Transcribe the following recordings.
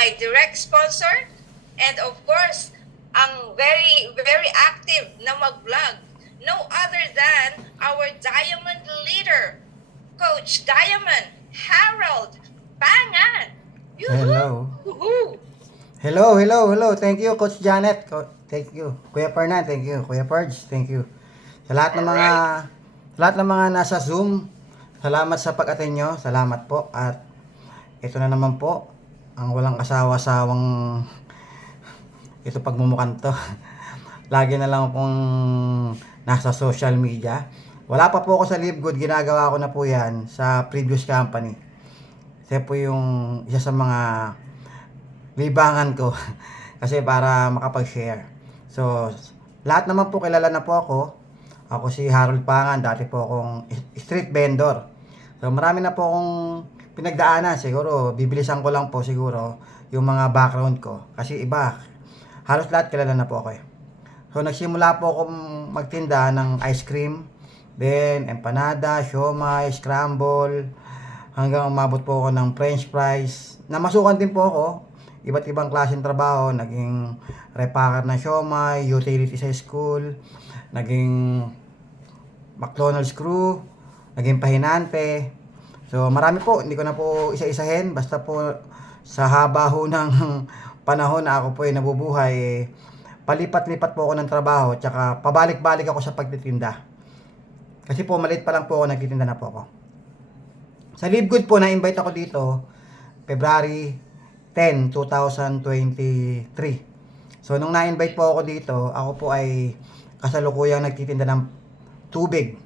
my direct sponsor, and of course, ang very, very active na mag-vlog. No other than our Diamond leader, Coach Diamond Harold Pangan. Hello. Woohoo! Hello. Thank you, Coach Janet. Thank you. Kuya Fernan, thank you. Kuya Purge, thank you. Sa lahat ng mga Alright. nasa Zoom, salamat sa pag-attend nyo. Salamat po. At ito na naman po, ang walang kasawa-sawang ito pagmumukan to. Lagi na lang akong nasa social media. Wala pa po ako sa Live Good, ginagawa ko na po yan sa previous company. Kasi po yung isa sa mga libangan ko kasi para makapag-share. So, lahat naman po kilala na po ako. Ako si Harold Pangan, dati po akong street vendor. So, marami na po akong pinagdaanan. Siguro, bibilisan ko lang po siguro yung mga background ko. Kasi iba, halos lahat kilala na po ako eh. So, nagsimula po akong magtinda ng ice cream, then empanada, siomai, scramble, hanggang umabot po ako ng french fries. Namasukan din po ako, iba't ibang klaseng trabaho, naging repacker ng siomai, utility sa school, naging McDonald's crew, naging pahinante. So marami po, hindi ko na po isa-isahin, basta po sa haba ho ng panahon na ako po ay nabubuhay, palipat-lipat po ako ng trabaho, tsaka pabalik-balik ako sa pagtitinda. Kasi po maliit pa lang po ako, nagtitinda na po ako. Sa Live Good po, na-invite ako dito February 10, 2023. So, nung na-invite po ako dito, ako po ay kasalukuyang nagtitinda ng tubig.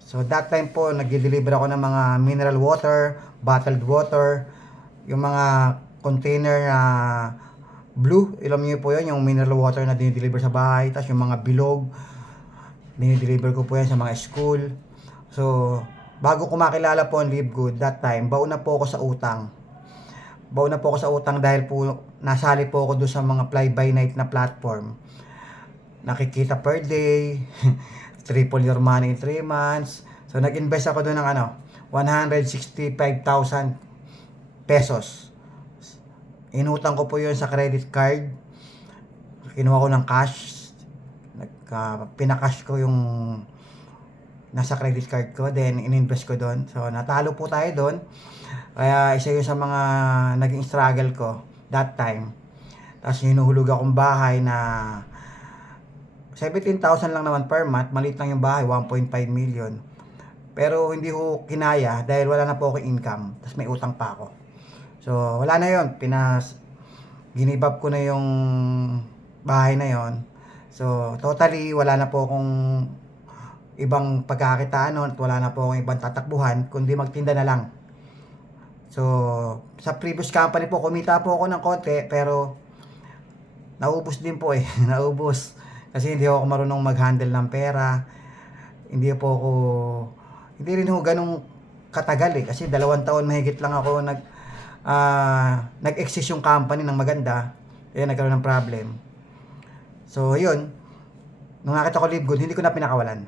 So, that time po, nag-deliver ako ng mga mineral water, bottled water, yung mga container na blue, alam niyo po yun, yung mineral water na dinideliver sa bahay, tapos yung mga bilog, dinideliver ko po yan sa mga school. So, bago ko makilala po ang Live Good, that time, baon na po ako sa utang. Dahil po nasali po ako doon sa mga fly-by-night na platform. Nakikita per day, triple your money in 3 months. So, nag-invest ako doon ng 165,000 pesos. Inutang ko po yun sa credit card. Kinuha ko ng cash. Pinakash ko yung nasa credit card ko, then ininvest ko doon. So, natalo po tayo doon. Kaya isa yun sa mga naging struggle ko that time. Tapos hinuhulog akong bahay na 17,000 lang naman per month. Maliit lang yung bahay, 1.5 million. Pero hindi ko kinaya dahil wala na po ako income. Tapos may utang pa ako. So, wala na yun. Ginibab ko na yung bahay na yon. So, totally, wala na po akong ibang pagkakitaan nun at wala na po akong ibang tatakbuhan, kundi magtinda na lang. So, sa previous company po, kumita po ako ng konti, pero naubos din po eh. Naubos. Kasi hindi ako marunong mag-handle ng pera. Hindi rin ho ganun katagal eh. Kasi 2 taon mahigit lang ako nag-exist yung company ng maganda. Kaya nagkaroon ng problem. So, yun. Nung nakita ko Live Good, hindi ko na pinakawalan.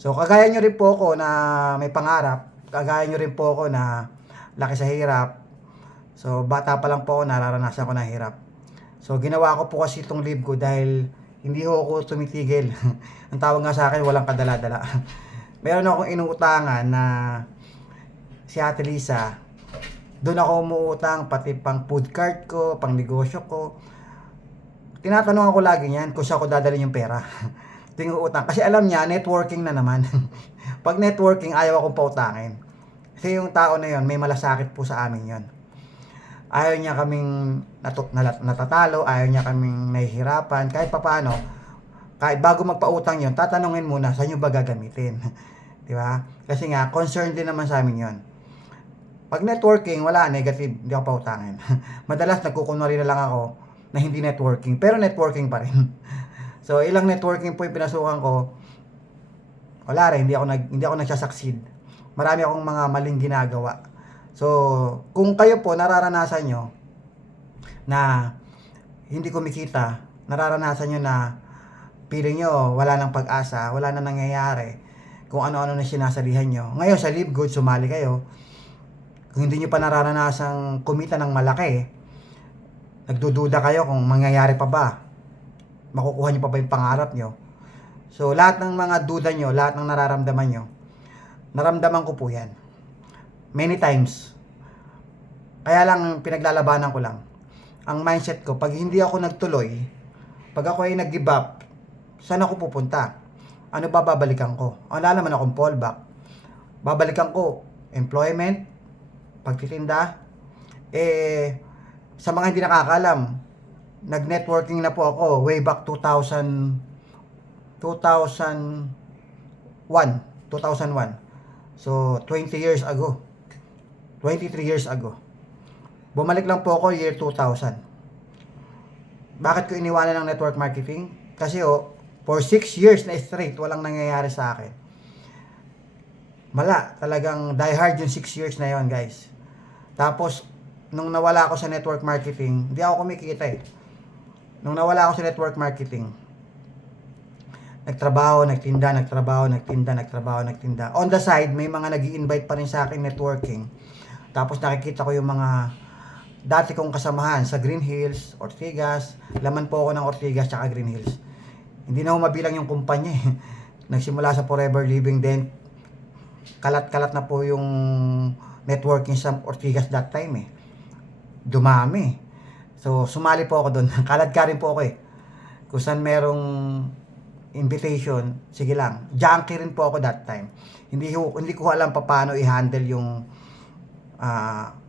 So, kagaya nyo rin po ako na may pangarap. Kagaya nyo rin po ako na laki sa hirap. So, bata pa lang po ako, nararanasan ko na hirap. So, ginawa ko po kasi itong Live Good dahil hindi ako tumitigil. Ang tawag nga sa akin, walang kadala-dala. Meron akong inuutangan na si Ate Lisa. Doon ako umuutang, pati pang food cart ko, pang negosyo ko. Tinatanong ako lagi niyan kung saan ko dadalhin yung pera. Tingin utang. Kasi alam niya, networking na naman. Pag networking, ayaw akong pautangin. Kasi yung tao na yon, may malasakit po sa amin yon. Ayaw niya kaming natatalo, ayaw niya kaming nahihirapan. Kahit papaano, kahit bago magpautang yon, tatanungin muna, saan nyo ba gagamitin? Di ba? Kasi nga, concern din naman sa amin yon. Pag networking, wala, negative, hindi ako pautangin. Madalas, nagkukunwari na lang ako na hindi networking, pero networking pa rin. So, ilang networking po yung pinasukan ko, wala rin, hindi ako nagsasucceed. Marami akong mga maling ginagawa. So, kung kayo po nararanasan nyo na hindi kumikita, nararanasan nyo na feeling nyo wala nang pag-asa, wala na nangyayari, kung ano-ano na sinasalihan nyo. Ngayon, sa Live Good, sumali kayo. Kung hindi nyo pa nararanasang kumita ng malaki, nagdududa kayo kung mangyayari pa ba, makukuha nyo pa ba yung pangarap nyo. So, lahat ng mga duda nyo, lahat ng nararamdaman nyo, naramdaman ko po yan. Many times. Kaya lang, pinaglalabanan ko lang. Ang mindset ko, pag hindi ako nagtuloy, pag ako ay nag-give up, saan ako pupunta? Ano ba babalikan ko? Wala naman akong fallback. Babalikan ko, employment, pagtitinda. Sa mga hindi nakakalam, nag-networking na po ako way back 2001. So, 20 years ago. 23 years ago. Bumalik lang po ako year 2000. Bakit ko iniwanan ng network marketing? Kasi for 6 years na straight, walang nangyayari sa akin. Talagang die hard yung 6 years na yon, guys. Tapos, nung nawala ako sa network marketing, hindi ako kumikita eh. Nung nawala ako sa network marketing, nagtrabaho. On the side, may mga nag-i-invite pa rin sa akin networking. Tapos nakikita ko yung mga dati kong kasamahan sa Green Hills, Ortigas. Laman po ako ng Ortigas tsaka Green Hills. Hindi na ako mabilang yung kumpanya eh. Nagsimula sa Forever Living din. Kalat-kalat na po yung networking sa Ortigas that time eh. Dumami. So, sumali po ako doon. Kalad ka rin po ako eh. Kung saan merong invitation, sige lang. Junkie rin po ako that time. Hindi ko alam paano i-handle yung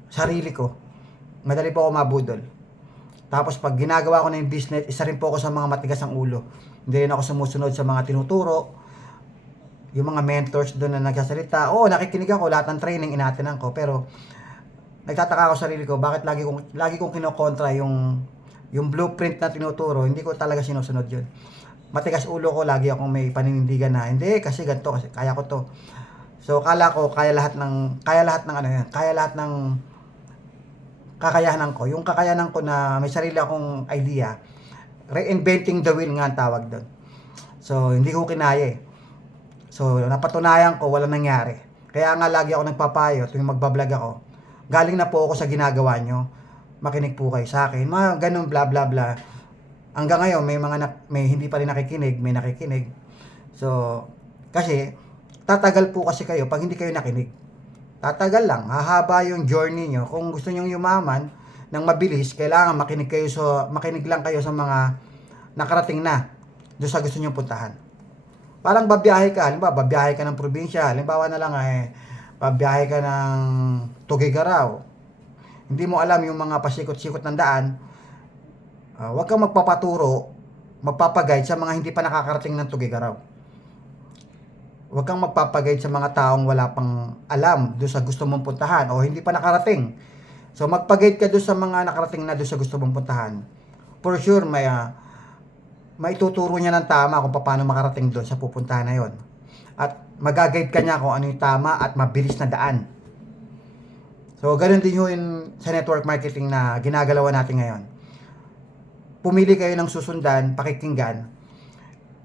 sarili ko. Madali po ako mabudol. Tapos pag ginagawa ko na yung business, isa rin po ako sa mga matigas ang ulo. Hindi rin ako sumusunod sa mga tinuturo. Yung mga mentors doon na nagsasalita. Nakikinig ako, lahat ng training inaatinan ko. Pero nagtataka ako sa sarili ko, bakit lagi kong kinokontra yung blueprint na tinuturo, hindi ko talaga sinusunod yun. Matigas ulo ko, lagi akong may paninindigan na, hindi, kasi ganito, kasi kaya ko to. So, kala ko, kaya lahat ng kakayahan ko. Yung kakayahan ko na may sarili akong idea, reinventing the wheel nga ang tawag doon. So, hindi ko kinaya eh. So, napatunayan ko, walang nangyari. Kaya nga lagi ako nagpapayo, tuwing magbablog ako, galing na po ako sa ginagawa nyo, makinig po kayo sa akin, mga ganun bla bla bla. Hanggang ngayon may hindi pa rin nakikinig, may nakikinig. So, kasi tatagal po kasi kayo pag hindi kayo nakinig. Tatagal lang, hahaba yung journey nyo. Kung gusto nyo yumaman ng mabilis, kailangan makinig lang kayo sa mga nakarating na doon sa gusto nyo puntahan. Parang babiyahe ka ng probinsya, halimbawa na lang babiyahe ka ng Tuguegarao. Hindi mo alam yung mga pasikot-sikot ng daan. Huwag kang magpapag-guide sa mga hindi pa nakakarating ng Tuguegarao. Huwag kang magpapag-guide sa mga taong wala pang alam doon sa gusto mong puntahan o hindi pa nakarating. So magpag-guide ka doon sa mga nakarating na doon sa gusto mong puntahan. For sure maituturo niya ng tama kung paano makarating doon sa pupuntahan na yon. At mag-guide ka niya kung ano yung tama at mabilis na daan. So, ganun din yun sa network marketing na ginagalawan natin ngayon. Pumili kayo ng susundan, pakikinggan,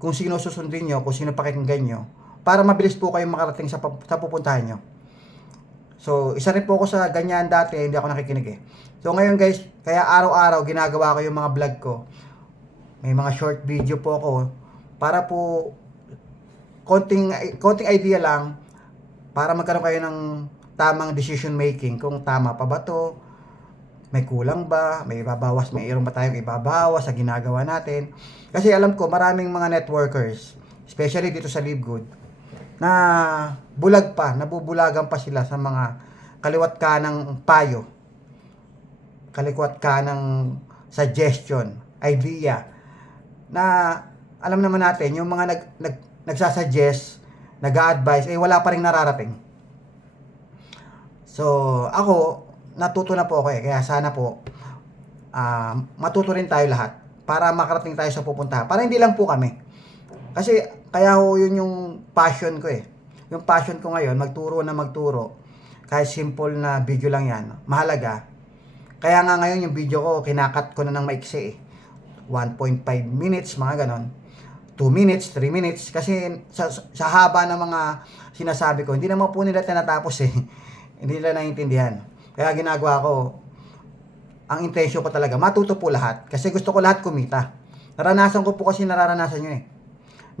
kung sino susundin nyo, kung sino pakikinggan nyo, para mabilis po kayo makarating sa pupuntahan nyo. So, isa rin po ako sa ganyan dati, hindi ako nakikinig eh. So, ngayon guys, kaya araw-araw ginagawa ko yung mga vlog ko. May mga short video po ako, para po, konting idea lang, para magkaroon kayo ng tamang decision making, kung tama pa ba to, may kulang ba, may mayroon ba tayong ibabawas sa ginagawa natin. Kasi alam ko maraming mga networkers, especially dito sa Live Good, na nabubulagan pa sila sa mga kaliwat kanang payo, kaliwat kanang suggestion, idea, na alam naman natin yung mga nagsasuggest, nag-a-advise, wala pa rin nararating. So, ako, natuto na po ako kaya sana po, matuto rin tayo lahat para makarating tayo sa pupuntahan. Para hindi lang po kami. Kasi, kaya yun yung passion ko eh. Yung passion ko ngayon, magturo. Kahit simple na video lang yan, mahalaga. Kaya nga ngayon yung video ko, kinakat ko na ng maiksi eh. 1.5 minutes, mga ganon. 2 minutes, 3 minutes. Kasi sa haba ng mga sinasabi ko, hindi naman po nila tinatapos eh. Hindi nila naiintindihan. Kaya ginagawa ko, ang intention ko talaga, matuto po lahat. Kasi gusto ko lahat kumita. Naranasan ko po kasi nararanasan nyo eh.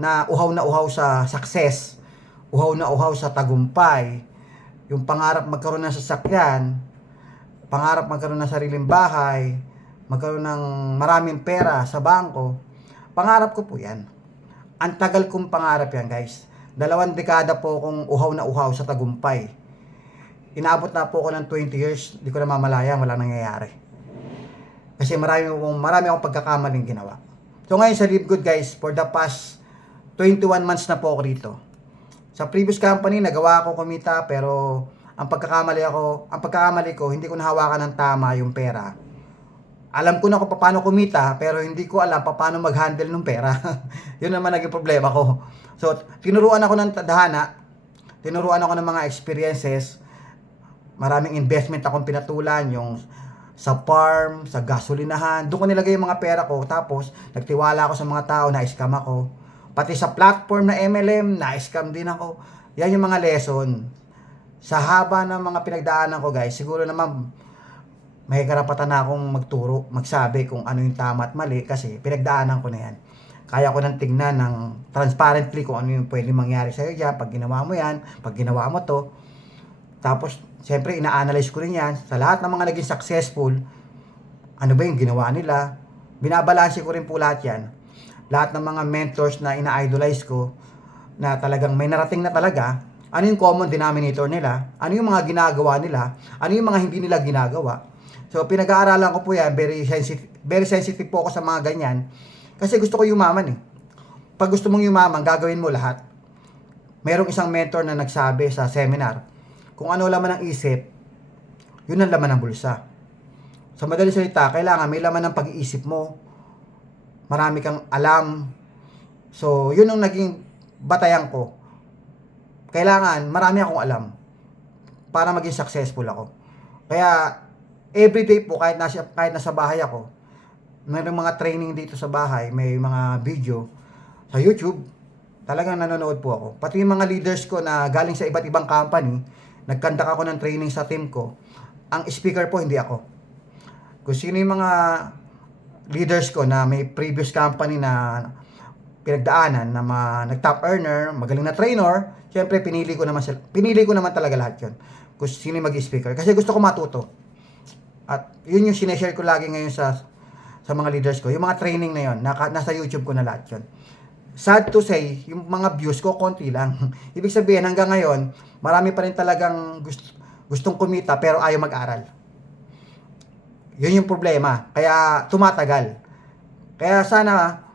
Na uhaw sa success. Uhaw na uhaw sa tagumpay. Yung pangarap magkaroon ng sasakyan. Pangarap magkaroon ng sariling bahay. Magkaroon ng maraming pera sa bangko. Pangarap ko po yan. Ang tagal kong pangarap yan, guys. 2 dekada po akong uhaw na uhaw sa tagumpay. Inaabot na po ako ng 20 years, di ko na mamalayan, wala nangyayari. Kasi marami akong pagkakamaling ginawa. So ngayon sa Live Good, guys, for the past 21 months na po ako rito. Sa previous company, nagawa ako kumita, pero ang pagkakamali ko, hindi ko nahawakan ng tama yung pera. Alam ko na kung paano kumita, pero hindi ko alam paano mag-handle ng pera. Yun naman naging problema ko. So, tinuruan ako ng tadhana, tinuruan ako ng mga experiences, maraming investment akong pinatulan, yung sa farm, sa gasolinahan, doon ko nilagay yung mga pera ko, tapos nagtiwala ako sa mga tao, na-scam ako. Pati sa platform na MLM, na-scam din ako. Yan yung mga lesson. Sa haba ng mga pinagdaanan ko, guys, siguro naman may karapatan na akong magturo, magsabi kung ano yung tama at mali, kasi pinagdaanan ko na yan. Kaya ko nang tingnan ng transparently kung ano yung pwede mangyari sa'yo dyan, pag ginawa mo yan, pag ginawa mo to. Tapos, siyempre, ina-analyze ko rin yan. Sa lahat ng mga naging successful, ano ba yung ginawa nila? Binabalanse ko rin po lahat yan. Lahat ng mga mentors na ina-idolize ko, na talagang may narating na talaga, ano yung common denominator nila? Ano yung mga ginagawa nila? Ano yung mga hindi nila ginagawa? So, pinag-aaralan ko po yan. Very sensitive po ako sa mga ganyan. Kasi gusto ko yumaman eh. Pag gusto mong yumaman, gagawin mo lahat. Merong isang mentor na nagsabi sa seminar, kung ano laman ng isip, yun ang laman ng bulsa. Sa madaling salita, kailangan may laman ng pag-iisip mo. Marami kang alam. So, yun ang naging batayan ko. Kailangan, marami akong alam para maging successful ako. Kaya, everyday po, kahit nasa bahay ako, mayroong mga training dito sa bahay, may mga video sa YouTube, talagang nanonood po ako. Pati yung mga leaders ko na galing sa iba't ibang company, nagkandak ako ng training sa team ko. Ang speaker po, hindi ako. Kung sino yung mga leaders ko na may previous company na pinagdaanan, na nag-top earner, magaling na trainer, syempre pinili ko naman talaga lahat yun. Kung sino yung mag-speaker. Kasi gusto ko matuto. At yun yung sineshare ko lagi ngayon sa mga leaders ko. Yung mga training na yun, nasa YouTube ko na lahat yun. Sad to say, yung mga views ko, konti lang. Ibig sabihin, hanggang ngayon, marami pa rin talagang gustong kumita pero ayaw mag-aral. Yun yung problema. Kaya tumatagal. Kaya sana,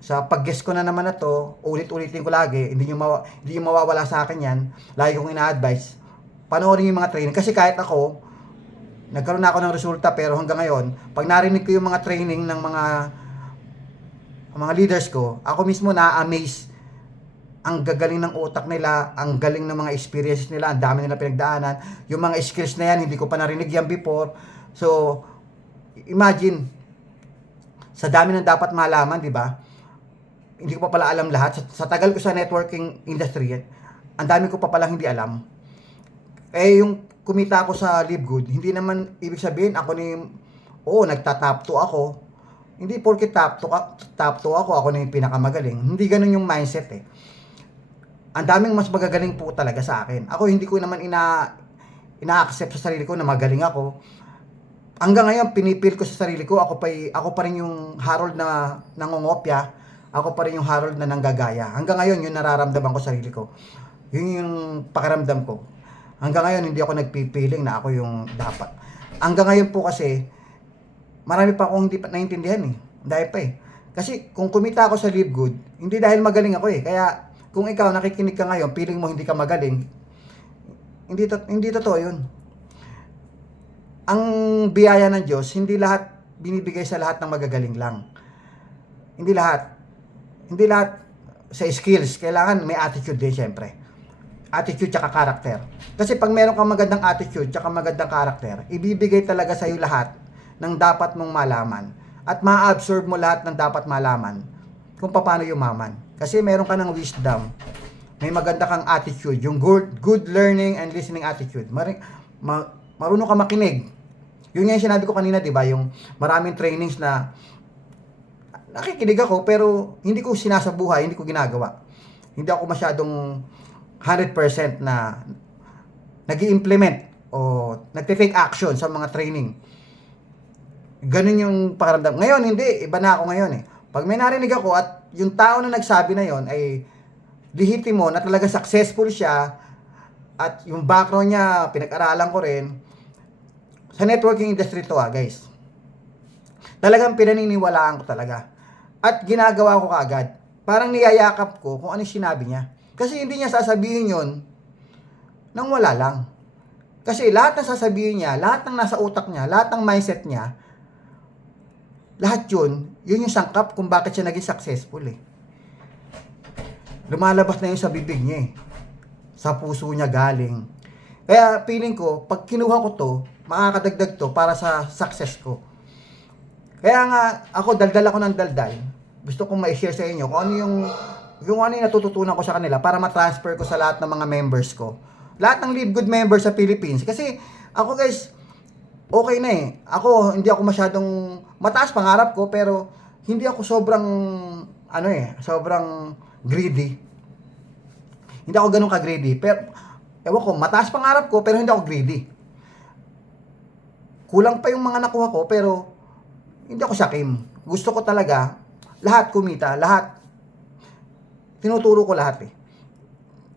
sa pag-guest ko na naman na to, ulit-ulitin ko lagi, hindi yung mawawala sa akin yan. Lagi kong ina-advise, panoorin yung mga training. Kasi kahit ako, nagkaroon na ako ng resulta, pero hanggang ngayon, pag narinig ko yung mga training ng mga leaders ko, ako mismo na-amaze. Ang gagaling ng utak nila, ang galing ng mga experiences nila, ang dami nila pinagdaanan. Yung mga skills na yan, hindi ko pa narinig yan before. So, imagine, sa dami ng dapat malaman, di ba? Hindi ko pa pala alam lahat. Sa tagal ko sa networking industry, ang dami ko pa palang hindi alam. Yung kumita ako sa Live Good, hindi naman ibig sabihin nagta-top 2 ako. Hindi porke top 2 ako na yung pinakamagaling. Hindi ganun yung mindset eh. Ang daming mas magagaling po talaga sa akin. Ako hindi ko naman ina-accept sa sarili ko na magaling ako. Hanggang ngayon pinipil ko sa sarili ko, ako pa rin yung Harold na nangongopya. Ako pa rin yung Harold na nanggagaya. Hanggang ngayon yun nararamdaman ko sa sarili ko. Yun yung pakiramdam ko. Hanggang ngayon, hindi ako nagpipiling na ako yung dapat. Hanggang ngayon po kasi, marami pa akong hindi pa naintindihan eh. Dahil pa eh. Kasi kung kumita ako sa Live Good, hindi dahil magaling ako eh. Kaya kung ikaw nakikinig ka ngayon, feeling mo hindi ka magaling, hindi totoo yun. Ang biyaya ng Diyos, hindi lahat binibigay sa lahat ng magagaling lang. Hindi lahat sa skills. Kailangan may attitude din syempre. Attitude tsaka karakter. Kasi pag meron kang magandang attitude tsaka magandang karakter, ibibigay talaga sa'yo lahat ng dapat mong malaman. At ma-absorb mo lahat ng dapat malaman kung paano yumaman. Kasi meron ka ng wisdom. May maganda kang attitude. Yung good learning and listening attitude. Marunong ka makinig. Yun nga yung sinabi ko kanina, di ba? Yung maraming trainings na nakikinig ako, pero hindi ko sinasabuhay, hindi ko ginagawa. Hindi ako masyadong 100% na nag-i-implement o nagte-take action sa mga training. Ganun yung pakiramdam. Ngayon, hindi. Iba na ako ngayon eh. Pag may narinig ako at yung tao na nagsabi na yon ay lehitimo na talaga successful siya at yung background niya, pinag-aralan ko rin, sa networking industry to guys. Talagang pinaniniwalaan ko talaga. At ginagawa ko kaagad. Parang niyayakap ko kung ano yung sinabi niya. Kasi hindi niya sasabihin yon nang wala lang. Kasi lahat ng sasabihin niya, lahat ng nasa utak niya, lahat ng mindset niya, lahat yun yung sangkap kung bakit siya naging successful eh. Lumalabas na yun sa bibig niya eh. Sa puso niya galing. Kaya feeling ko, pag kinuha ko to, makakadagdag to para sa success ko. Kaya nga, ako daldal ako ng daldal. Gusto kong ma-share sa inyo kung ano yung ano yung natututunan ko sa kanila para ma-transfer ko sa lahat ng mga members ko. Lahat ng Live Good members sa Philippines. Kasi ako guys, okay na eh. Ako, hindi ako masyadong mataas pangarap ko, pero hindi ako sobrang, sobrang greedy. Hindi ako ganun ka-greedy. Pero, ewan ko, mataas pangarap ko, pero hindi ako greedy. Kulang pa yung mga nakuha ko, pero hindi ako sakim. Gusto ko talaga, lahat kumita, lahat. Tinuturo ko lahat eh.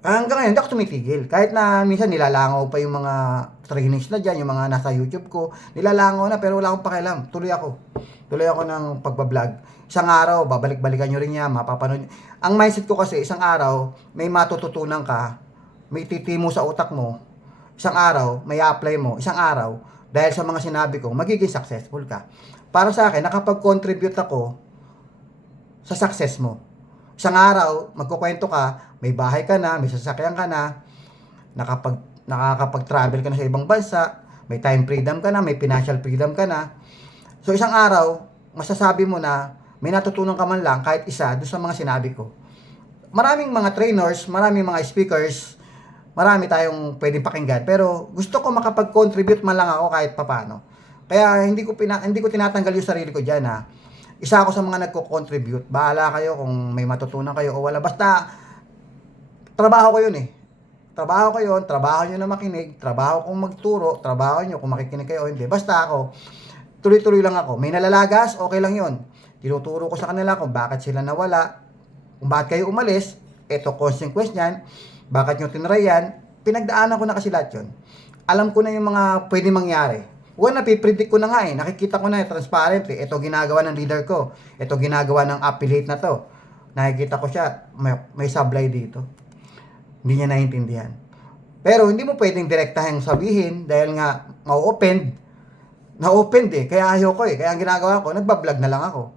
Hanggang ngayon, hindi ako tumitigil. Kahit na minsan nilalangaw pa yung mga trainings na dyan, yung mga nasa YouTube ko, nilalangaw na, pero wala akong pakialam. Tuloy ako ng pagbablog. Isang araw, babalik-balikan nyo rin yan, mapapanood. Ang mindset ko kasi, isang araw, may matututunan ka, may titimo sa utak mo, isang araw, may apply mo, isang araw, dahil sa mga sinabi ko, magiging successful ka. Para sa akin, nakapag-contribute ako sa success mo. Isang araw, magkukwento ka, may bahay ka na, may sasakyan ka na, nakakapag-travel ka na sa ibang bansa, may time freedom ka na, may financial freedom ka na. So isang araw, masasabi mo na may natutunan ka man lang kahit isa doon sa mga sinabi ko. Maraming mga trainers, maraming mga speakers, marami tayong pwedeng pakinggan, pero gusto ko makapag-contribute man lang ako kahit papano. Kaya hindi ko tinatanggal yung sarili ko diyan ha. Isa ako sa mga nagko-contribute. Bahala kayo kung may matutunan kayo o wala. Basta trabaho ko yun eh. Trabaho ko yun, trabaho nyo na makinig, trabaho kong magturo, trabaho nyo kung makikinig kayo o hindi. Basta ako, tuloy-tuloy lang ako. May nalalagas, okay lang yun. Tinuturo ko sa kanila kung bakit sila nawala, kung bakit kayo umalis, eto consequence niyan, bakit nyo tinry yan, pinagdaanan ko na kasi lahat yun. Alam ko na yung mga pwede mangyari. Napipredict ko na nga eh, nakikita ko na transparent eh. Ito ginagawa ng leader ko, ito ginagawa ng affiliate na to. Nakikita ko siya, may sablay dito. Hindi niya naiintindihan. Pero hindi mo pwedeng direktahang sabihin dahil nga na-opened eh. Kaya ayoko eh. Kaya ang ginagawa ko, nagbablog na lang ako.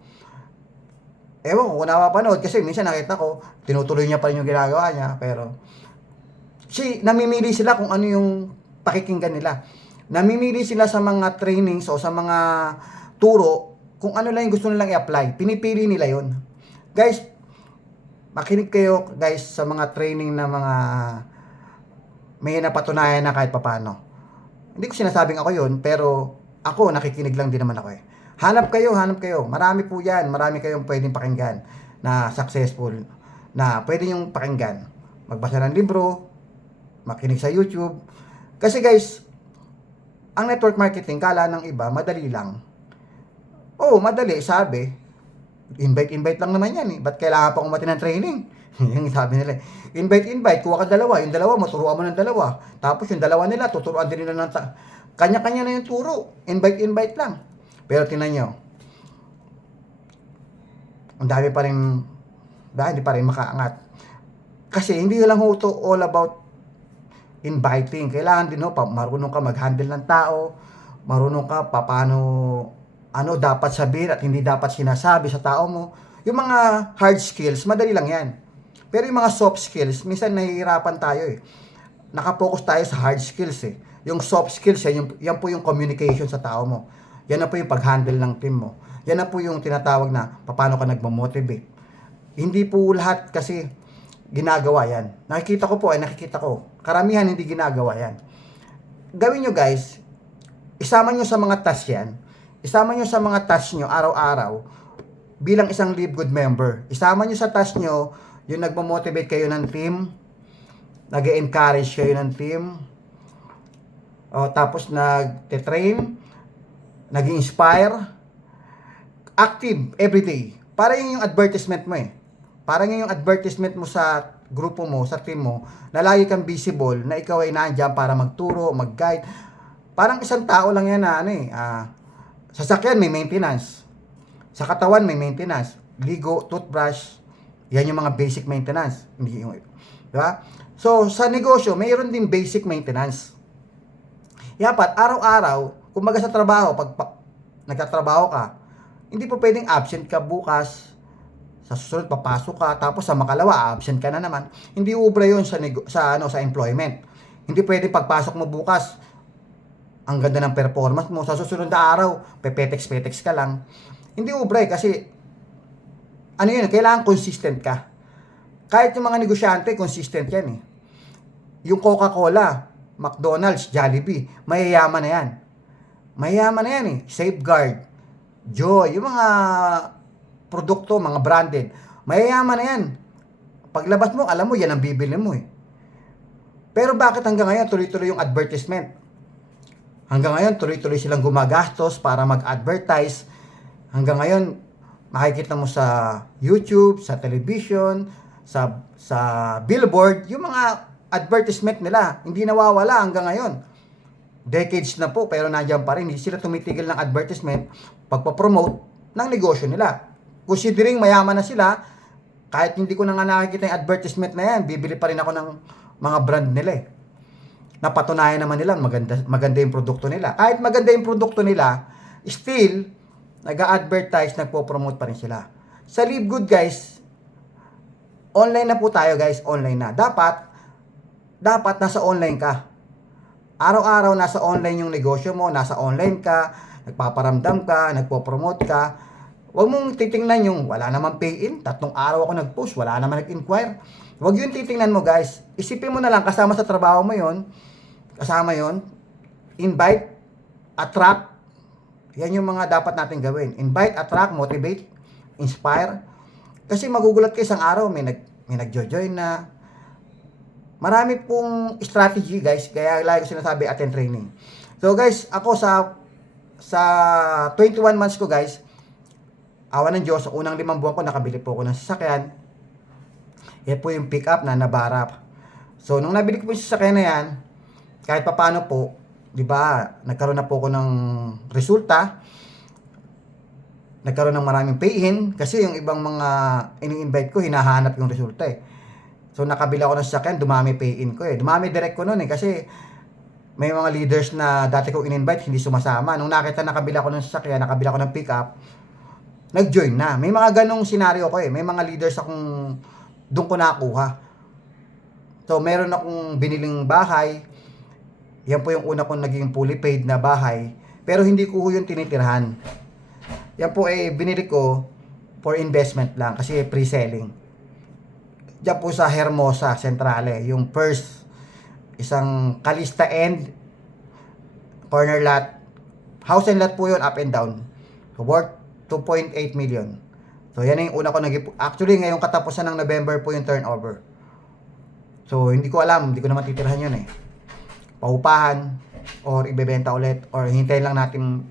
Ewan ko kung napapanood kasi minsan nakita ko, tinutuloy niya pa rin yung ginagawa niya. Pero, namimili sila kung ano yung pakikinggan nila. Namimili sila sa mga trainings o sa mga turo kung ano lang yung gusto nilang i-apply. Pinipili nila yon. Guys, makinig kayo guys sa mga training na mga may napatunayan na kahit papano. Hindi ko sinasabing ako yon, pero ako nakikinig lang din naman ako eh. Hanap kayo. Marami po yan. Marami kayong pwedeng pakinggan na successful, na pwede yung pakinggan. Magbasa ng libro, makinig sa YouTube. Kasi guys, ang network marketing, kala ng iba, madali lang. Oo, madali, sabi. Invite lang naman yan eh. Ba't kailangan pa kumati ng training? Yung sabi nila. Invite, kuha ka dalawa. Yung dalawa, maturuan mo ng dalawa. Tapos yung dalawa nila, tuturuan din nila ng kanya-kanya na yung turo. Invite lang. Pero tingnan nyo, ang dami pa rin, hindi pa rin makaangat. Kasi hindi lang ito all about inviting. Kailangan din marunong ka mag-handle ng tao, marunong ka paano dapat sabihin at hindi dapat sinasabi sa tao mo. Yung mga hard skills, madali lang yan. Pero yung mga soft skills, minsan nahihirapan tayo eh. Nakapokus tayo sa hard skills eh. Yung soft skills, yan po yung communication sa tao mo. Yan na po yung pag-handle ng team mo. Yan na po yung tinatawag na paano ka nagmamotivate. Hindi po lahat kasi ginagawa yan. Nakikita ko. Karamihan hindi ginagawa yan. Gawin nyo guys, isama nyo sa mga task yan. Isama nyo sa mga task nyo araw-araw bilang isang Live Good member. Isama nyo sa task nyo yung nagmo-motivate kayo ng team, nag-encourage kayo ng team, o tapos nag-train, nag-inspire, active everyday. Para yun yung advertisement mo eh. Para yun yung advertisement mo sa grupo mo, sa team mo, na lagi kang visible, na ikaw ay nandiyan para magturo, mag-guide. Parang isang tao lang yan na sasakyan may maintenance. Sa katawan may maintenance. Ligo, toothbrush, yan yung mga basic maintenance. Hindi yung, diba? So, sa negosyo, mayroon din basic maintenance. Yapat, araw-araw, kumbaga sa trabaho, pag nagtatrabaho ka, hindi po pwedeng absent ka bukas, sa susunod papasok ka, tapos sa makalawa, absent ka na naman. Hindi ubra yun sa employment. Hindi pwedeng pagpasok mo bukas, ang ganda ng performance mo, sa susunod na araw, pepetex-petex ka lang. Hindi ubra kasi, kailangan consistent ka. Kahit yung mga negosyante, consistent yan eh. Yung Coca-Cola, McDonald's, Jollibee, mayayaman na yan. Mayayaman na yan eh. Safeguard, Joy, yung mga produkto, mga branded, mayayaman na yan. Paglabas mo, alam mo, yan ang bibili mo eh. Pero bakit hanggang ngayon tuloy-tuloy yung advertisement? Hanggang ngayon, tuloy-tuloy silang gumagastos para mag-advertise. Hanggang ngayon, makikita mo sa YouTube, sa television, sa billboard, yung mga advertisement nila, hindi nawawala hanggang ngayon. Decades na po, pero nandiyan pa rin. Hindi sila tumitigil ng advertisement pagpapromote ng negosyo nila. Considering mayaman na sila, kahit hindi ko na nga nakikita yung advertisement na yan, bibili pa rin ako ng mga brand nila eh. Napatunayan naman nila, maganda yung produkto nila. Kahit maganda yung produkto nila, still, nag-a-advertise, nagpo-promote pa rin sila. Sa Live Good guys, online na po tayo guys, online na. Dapat nasa online ka. Araw-araw nasa online yung negosyo mo, nasa online ka, nagpaparamdam ka, nagpo-promote ka. Huwag mong titingnan yung wala naman pay-in, 3 araw ako nag-post, wala naman nag-inquire. Huwag yung titingnan mo guys. Isipin mo na lang, kasama sa trabaho mo yon, kasama yon, invite, attract. Yan yung mga dapat natin gawin. Invite, attract, motivate, inspire. Kasi magugulat kayo isang araw, may nag-join na. Marami pong strategy guys, kaya lagi ko sinasabi attend training. So guys, ako sa 21 months ko guys, awa ng Diyos, sa unang 5 buwan ko, nakabili po ako ng sasakyan. Yan po yung pick up na nabarap. So, nung nabili ko po yung sasakyan na yan, kahit papaano po, di ba, nagkaroon na po ako ng resulta. Nagkaroon ng maraming pay-in, kasi yung ibang mga ini-invite ko, hinahanap yung resulta eh. So, nakabili ako ng sasakyan, dumami pay-in ko eh. Dumami direct ko nun eh, kasi may mga leaders na dati kong in-invite, hindi sumasama. Nung nakita nakabili ako ng sasakyan, nakabili ako ng pick-up, nag-join na. May mga ganong senaryo ko eh. May mga leaders akong doon ko nakuha. So, meron akong biniling bahay. Yan po yung una kong naging fully paid na bahay. Pero hindi ko yung tinitirhan. Yan po binili ko for investment lang kasi pre-selling. Diyan po sa Hermosa, Centrale. Yung first, isang Calista end, corner lot. House and lot po yun, up and down. So, worth 2.8 million. So, yan yung una ko actually, ngayong katapusan ng November po yung turnover. So, hindi ko alam. Hindi ko naman titirhan yun eh. Paupahan, or ibebenta ulit, or hintayin lang natin,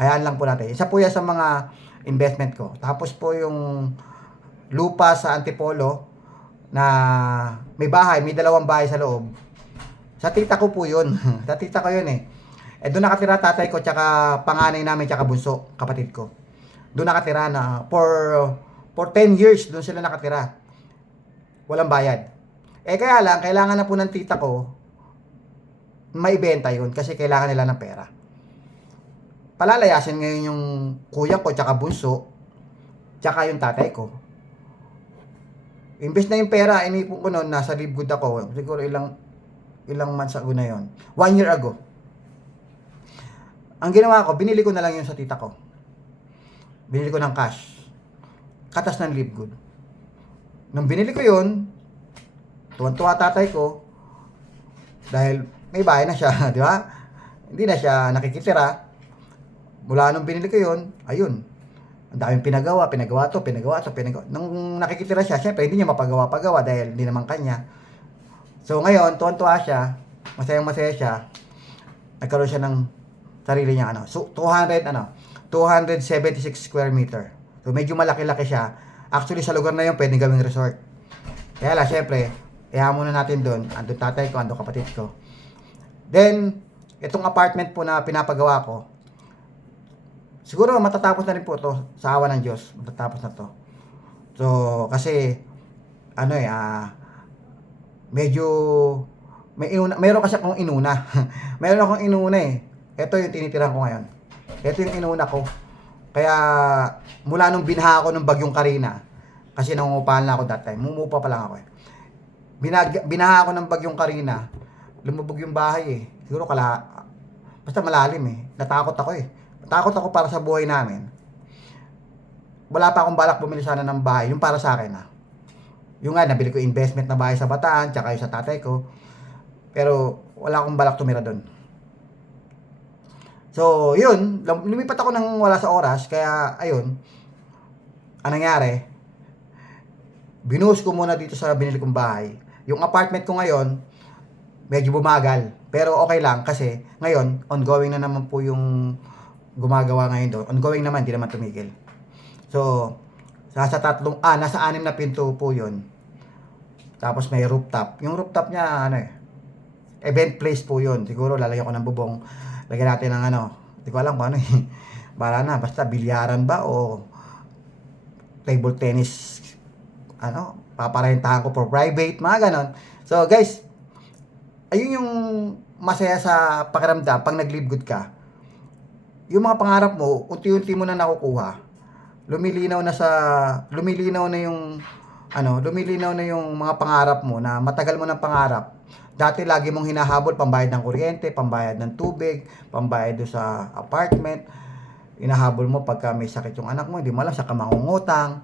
hayaan lang po natin. Isa po yan sa mga investment ko. Tapos po yung lupa sa Antipolo, na may bahay, may 2 bahay sa loob. Sa tita ko po yun. Sa tita ko yun eh. Doon nakatira tatay ko, tsaka panganay namin, tsaka bunso, kapatid ko. Doon nakatira na for 10 years doon sila nakatira. Walang bayad. Kaya lang kailangan na po ng tita ko maibenta 'yun kasi kailangan nila ng pera. Palalayasin ngayon yung kuya ko tsaka bunso tsaka yung tatay ko. Imbes na yung pera inipon ko noon, nasa Live Good ako. Siguro ilang months ago na 'yon. 1 year ago. Ang ginawa ko, binili ko na lang yun sa tita ko. Binili ko ng cash. Katas ng Live Good. Nung binili ko yun, tuwan-tuwa tatay ko, dahil may bahay na siya, di ba? hindi na siya nakikitira. Mula nung binili ko yun, ayun. Ang daming pinagawa to. Nung nakikitira siya, syempre hindi niya mapagawa-pagawa dahil hindi naman kanya. So ngayon, tuwan-tuwa siya, masayang-masaya siya. Nagkaroon siya ng sarili niya So 276 square meter. So medyo malaki-laki siya. Actually sa lugar na yun pwedeng gawing resort. Kaya lang syempre, kaya muna natin doon. Andun tatay ko, andun kapatid ko. Then itong apartment po na pinapagawa ko, siguro matatapos na rin po to sa awa ng Diyos. Matatapos na to. So kasi medyo mayroon kasi akong inuna. Mayroon akong inuna eh. Ito yung tinitirahan ko ngayon. Ito yung inuna ko. Kaya mula nung binaha ako ng bagyong Karina, kasi nangungupahan na ako that time. Mumupa pa lang ako eh. Binaha ako ng bagyong Karina, lumubog yung bahay eh. Siguro basta malalim eh. Natakot ako eh. Natakot ako para sa buhay namin. Wala pa akong balak bumili sana ng bahay. Yung para sa akin Yung nga, nabili ko investment na bahay sa Bataan, tsaka yung sa tatay ko. Pero wala akong balak tumira doon. So, yun. Lumipat ako ng wala sa oras. Kaya, ayun. Anong nangyari? Binuhos ko muna dito sa binili kong bahay. Yung apartment ko ngayon, medyo bumagal. Pero okay lang kasi ngayon, ongoing na naman po yung gumagawa ngayon doon. Ongoing naman, di naman tumigil. So, nasa 6 na pinto po yun. Tapos may rooftop. Yung rooftop niya, event place po yun. Siguro lalagyan ko ng bubong. Lagyan natin ng hindi ko alam kung ano eh. Bala na, basta bilyaran ba o table tennis, paparentahan ko for private, mga ganon. So guys, ayun yung masaya sa pakiramdam pag nag-live good ka. Yung mga pangarap mo, unti-unti mo na nakukuha. Lumilinaw na yung mga pangarap mo na matagal mo ng pangarap. Dati lagi mong hinahabol pambayad ng kuryente, pambayad ng tubig, pambayad do sa apartment. Hinahabol mo pagka may sakit yung anak mo, hindi mo alam sa mangungutang.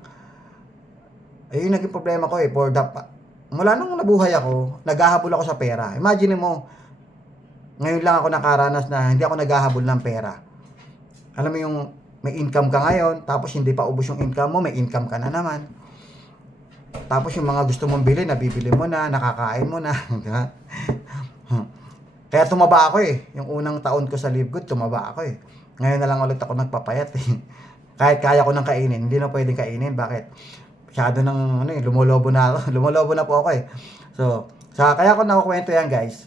Ayun yung naging problema ko eh. Mula nung nabuhay ako, naghahabol ako sa pera. Imagine mo, ngayon lang ako nakaranas na hindi ako naghahabol ng pera. Alam mo yung may income ka ngayon, tapos hindi pa ubos yung income mo, may income ka na naman. Tapos yung mga gusto mong bilhin, nabibili mo na, nakakain mo na. Kaya tumaba ako eh. Yung unang taon ko sa Live Good, tumaba ako eh. Ngayon na lang ulit ako nagpapayat eh. Kahit kaya ko nang kainin, hindi na pwedeng kainin. Bakit? Masyado nang lumolobo na ako. Lumolobo na po ako eh. So, kaya ko nakukwento yan guys.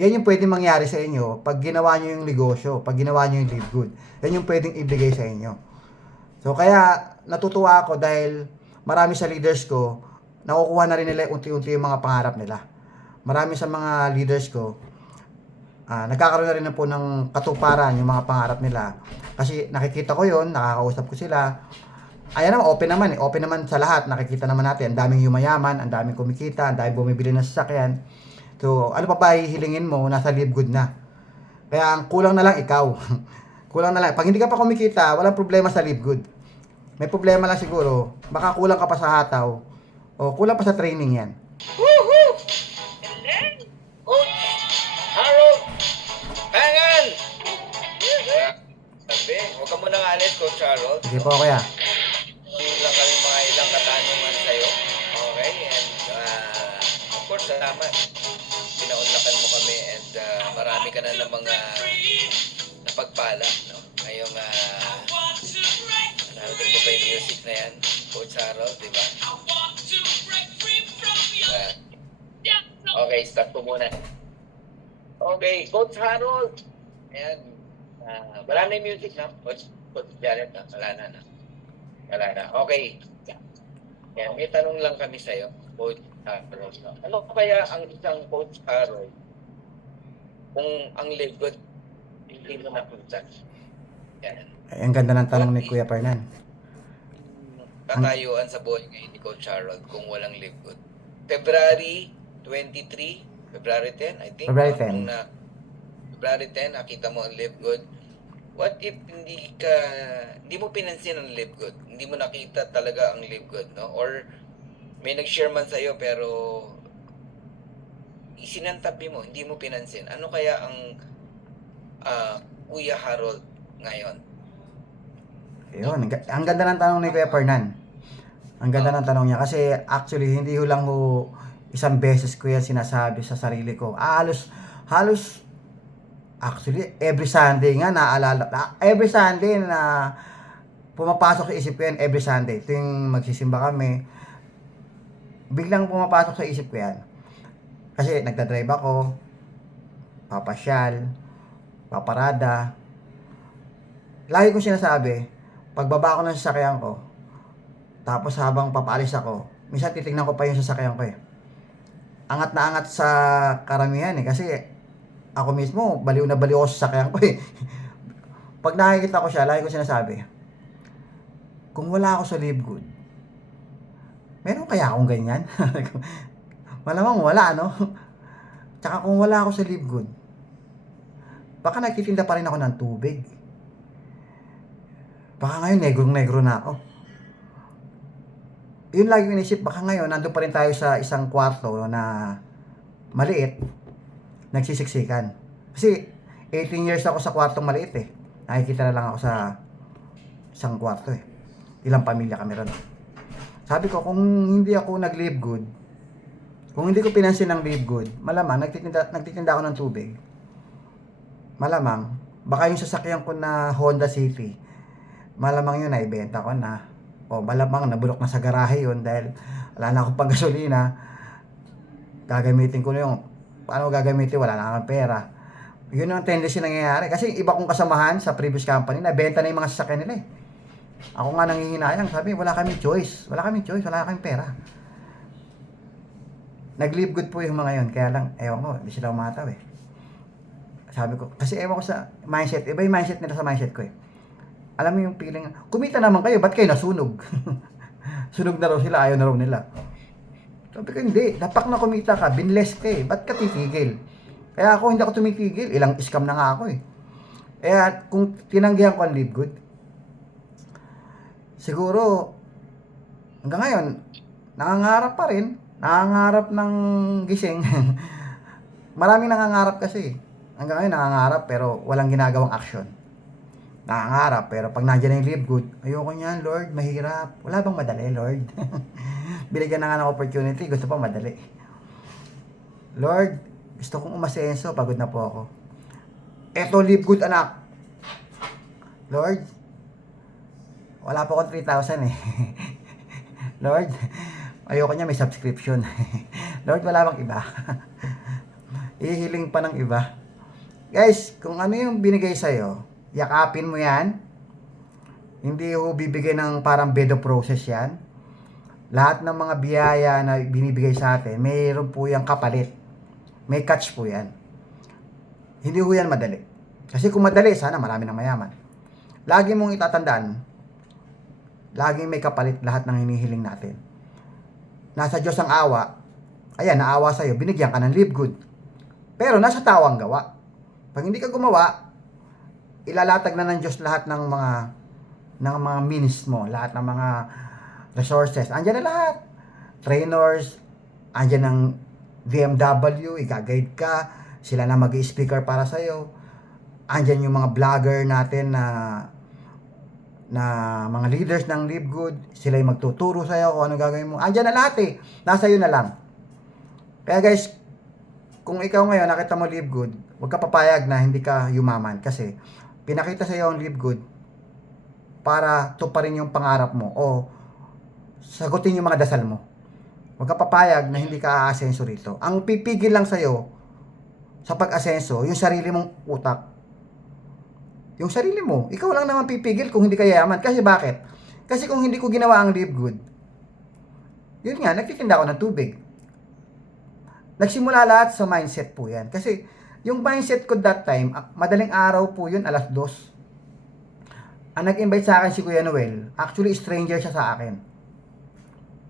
Yan yung pwedeng mangyari sa inyo pag ginawa nyo yung negosyo, pag ginawa nyo yung Live Good. Yan yung pwedeng ibigay sa inyo. So, kaya natutuwa ako dahil marami sa leaders ko, nakukuha na rin nila unti-unti yung mga pangarap nila. Marami sa mga leaders ko, nagkakaroon na rin po ng katuparan yung mga pangarap nila. Kasi nakikita ko yon, nakakausap ko sila. Ayan naman, open naman sa lahat. Nakikita naman natin, ang daming yumayaman, ang daming kumikita, ang daming bumibili ng sasakyan. So, ano pa ba hihilingin mo, nasa Live Good na. Kaya ang kulang na lang ikaw. Kulang na lang. Pag hindi ka pa kumikita, walang problema sa Live Good. May problema lang siguro, baka kulang ka pa sa hataw o kulang pa sa training yan. Woohoo! Galing! Coach Harold Pangan! Sabi, huwag ka munang alis, Coach Harold. Sige po, kuya. Hindi lang kami mga ilang katanungan sa'yo. Okay? And of course, salamat. Pinaunlakan mo kami and marami ka na ng mga napagpala. No? Ngayong narinig mo pa yung music na yan, Coach Harold, di ba? Okay, start po muna. Okay, Coach Harold. Ayan. Wala na yung music na. Coach Jared na. Wala na. Okay. Ayan, may tanong lang kami sa'yo, Coach Harold. Ano kaya ang isang Coach Harold kung ang Live Good hindi mo napunta? Yan. Ay, ang ganda ng tanong ni Kuya Fernan. Tatayuan sa buhay ngayon ni Coach Harold kung walang Live Good. February 23, February 10, I think. February 10. February 10, nakita mo ang Live Good. What if hindi mo pinansin ang Live Good? Hindi mo nakita talaga ang Live Good, no? Or may nag-share man sa'yo pero isinantabi mo, hindi mo pinansin. Ano kaya ang Kuya Harold ngayon? Ayun, ang ganda ng tanong ni Kuya Fernan. Ang ganda ng tanong niya kasi actually hindi ko lang isang beses ko yan sinasabi sa sarili ko. Halos actually every Sunday nga every Sunday na pumapasok sa isip ko yan, every Sunday. Tuwing magsisimba kami, biglang pumapasok sa isip ko yan. Kasi nagdadrive ako, papasyal, paparada. Lagi kong sinasabi, pagbaba ko ng sasakyan ko, tapos habang papaalis ako, minsan titignan ko pa yung sasakyan ko eh. Angat na angat sa karamihan eh, kasi ako mismo, baliw na baliw ako sa sasakyan ko eh. Pag nakikita ko siya, lagi ko sinasabi, kung wala ako sa Live Good, meron kaya akong ganyan? Malamang wala, no? Tsaka kung wala ako sa Live Good, baka nagtitinda pa rin ako ng tubig. Baka ngayon, negrong-negro na ako. Yun lagi yung inisip, baka ngayon, nandun pa rin tayo sa isang kwarto na maliit, nagsisiksikan. Kasi, 18 years ako sa kwartong maliit eh. Nakikita na lang ako sa isang kwarto eh. Ilang pamilya kami ron. Sabi ko, kung hindi ako nag-Live Good, kung hindi ko pinansin ng Live Good, malamang, nagtitinda ako ng tubig. Malamang, baka yung sasakyan ko na Honda City, malamang yun, naibenta ko na. O malamang, nabulok na sa garahe yun dahil wala na akong pang gasolina. Gagamitin ko na yung, paano gagamitin? Wala na akong pera. Yun ang tendency nangyayari. Kasi iba kong kasamahan sa previous company, nabenta na yung mga sasakyan nila eh. Ako nga nangihinayang, sabi, wala kaming choice, wala kaming pera. Nag-Live Good po yung mga yun, kaya lang, ewan ko, hindi sila umataw eh. Sabi ko, kasi ewan ko sa mindset, iba yung mindset nila sa mindset ko eh. Alam mo yung feeling, kumita naman kayo, ba't kayo nasunog? Sunog na raw sila, ayaw na raw nila. Sabi ko, hindi, dapat na kumita ka, binless ka eh, ba't ka titigil? Kaya ako, hindi ako tumitigil, ilang scam na nga ako eh. Kaya kung tinanggihan ko ang Live Good, siguro, hanggang ngayon, nangangarap pa rin, nangangarap ng gising. Maraming nangangarap kasi. Hanggang ngayon nangangarap pero walang ginagawang action. Nangangarap pero pag nandiyan na yung Live Good, ayoko niyan, Lord, mahirap. Wala bang madali, Lord? Binigyan na nga ng opportunity, gusto pa madali. Lord, gusto kong umasenso, pagod na po ako. Eto, Live Good, anak. Lord, wala po akong 3,000 eh. Lord, ayoko niya may subscription. Lord, wala bang iba? Ihiling pa ng iba. Guys, kung ano yung binigay sa'yo, yakapin mo yan. Hindi ho bibigay ng parang bedo process yan. Lahat ng mga biyaya na binibigay sa atin, mayroon po yung kapalit. May catch po yan. Hindi ho yan madali. Kasi kung madali, sana marami ng mayaman. Lagi mong itatandaan, laging may kapalit lahat ng hinihiling natin. Nasa Diyos ang awa. Ayan, naawa sa'yo, binigyan ka ng Live Good. Pero nasa tao ang gawa. Pag hindi ka gumawa, ilalatag na ng Diyos lahat ng mga means mo, lahat ng mga resources. Andiyan na lahat. Trainers, andiyan ng BMW, i-guide ka, sila na mag-i-speaker para sa'yo. Andiyan yung mga vlogger natin na mga leaders ng Live Good, sila yung magtuturo sa'yo kung ano gagawin mo. Andiyan na lahat eh. Nasa iyo na lang. Kaya guys, kung ikaw ngayon nakita mo Live Good, huwag ka papayag na hindi ka yumaman kasi pinakita sa'yo ang Live Good para tuparin yung pangarap mo o sagutin yung mga dasal mo. Huwag ka papayag na hindi ka aasenso rito. Ang pipigil lang sa'yo sa pag-asenso, yung sarili mong utak. Yung sarili mo, ikaw lang naman pipigil kung hindi ka yaman. Kasi bakit? Kasi kung hindi ko ginawa ang Live Good, yun nga, nagtitinda ako ng tubig. Nagsimula lahat sa mindset po yan. Kasi yung mindset ko that time, madaling araw po yun, 2:00. Ang nag-invite sa akin si Kuya Noel, actually stranger siya sa akin.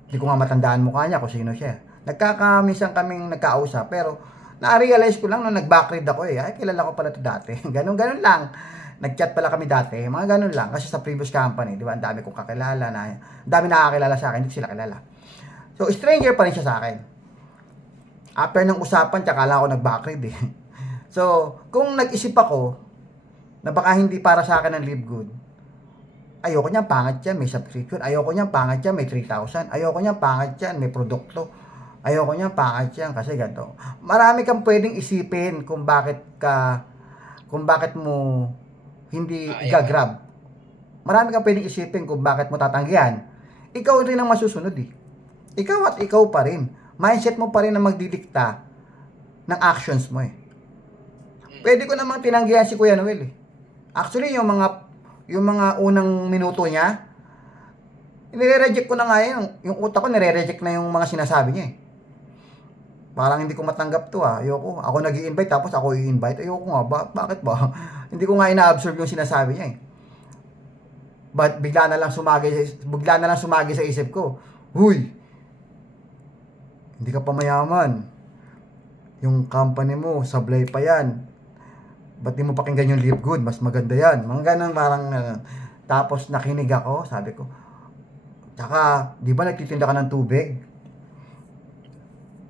Hindi ko nga matandaan mukha niya kung sino siya. Nagkakamisan kaming nagkausap, pero na-realize ko lang nung nag-backride ako eh. Ay, kilala ko pala ito dati. Ganun lang. Nag-chat pala kami dati. Mga ganun lang. Kasi sa previous company, di ba, ang dami kong kakilala na, ang dami nakakilala sa akin, hindi ko sila kilala. So, stranger pa rin siya sa akin. After ng usapan, tsaka lang ako nag-backride eh. So, kung nag-isip ako, na baka hindi para sa akin ang Live Good. Ayoko niyan, pangit yan, may subscription. Ayoko niyan, pangit yan, may 3,000. Ayoko niyan, pangit yan, may produkto. Ayoko niyan, pangit yan, kasi ganito. Marami kang pwedeng isipin kung bakit mo hindi igagrab. Marami kang pwedeng isipin kung bakit mo tatanggihan. Ikaw rin ang masusunod eh. Ikaw at ikaw pa rin. Mindset mo pa rin ang magdidikta ng actions mo eh. Pwede ko namang tinanggihan si Kuya Noel eh. Actually, yung mga unang minuto niya, nire-reject ko na nga yun. Yung utak ko, nire-reject na yung mga sinasabi niya eh. Parang hindi ko matanggap to ah. Ayoko. Ako nag-i-invite tapos ako i-invite. Ayoko nga. Bakit ba? Hindi ko nga ina-absorb yung sinasabi niya eh. But bigla na lang sumagi sa isip ko. Huy! Hindi ka pa mayaman. Yung company mo, sablay pa yan. Ba't di mo pakinggan yung Live Good? Mas maganda yan. Mga ganun parang, tapos nakinig ako, sabi ko, tsaka, di ba nagtitinda ka ng tubig?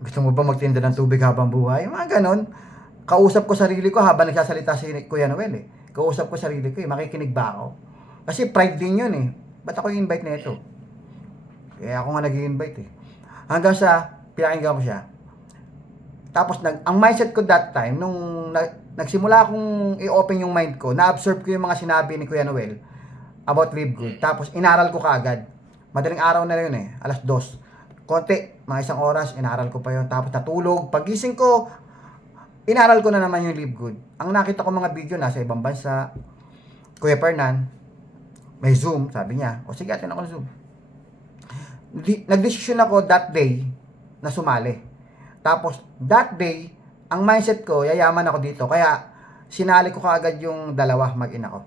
Gusto mo ba magtinda ng tubig habang buhay? Mga ganun. Kausap ko sarili ko habang nagsasalita si Kuya Noel eh. Kausap ko sarili ko eh, makikinig ba ako? Kasi pride din yun eh. Ba't ako i-invite na ito? Kaya ako nga nag-i-invite eh. Hanggang sa, pinakinggan ko siya. Tapos, ang mindset ko that time, nung nagsimula akong i-open yung mind ko, na-absorb ko yung mga sinabi ni Kuya Noel about Live Good. Tapos, inaral ko kaagad. Madaling araw na yun eh, 2:00. Konti, mga 1 oras, inaral ko pa yun. Tapos, natulog. Pagising ko, inaral ko na naman yung Live Good. Ang nakita ko mga video, nasa ibang bansa. Kuya Fernan, may Zoom, sabi niya. O sige, atin ako ng Zoom. Nagdesisyon ako that day na sumali. Tapos, that day, ang mindset ko, yayaman ako dito. Kaya, sinali ko kaagad yung dalawa, mag-ina ko.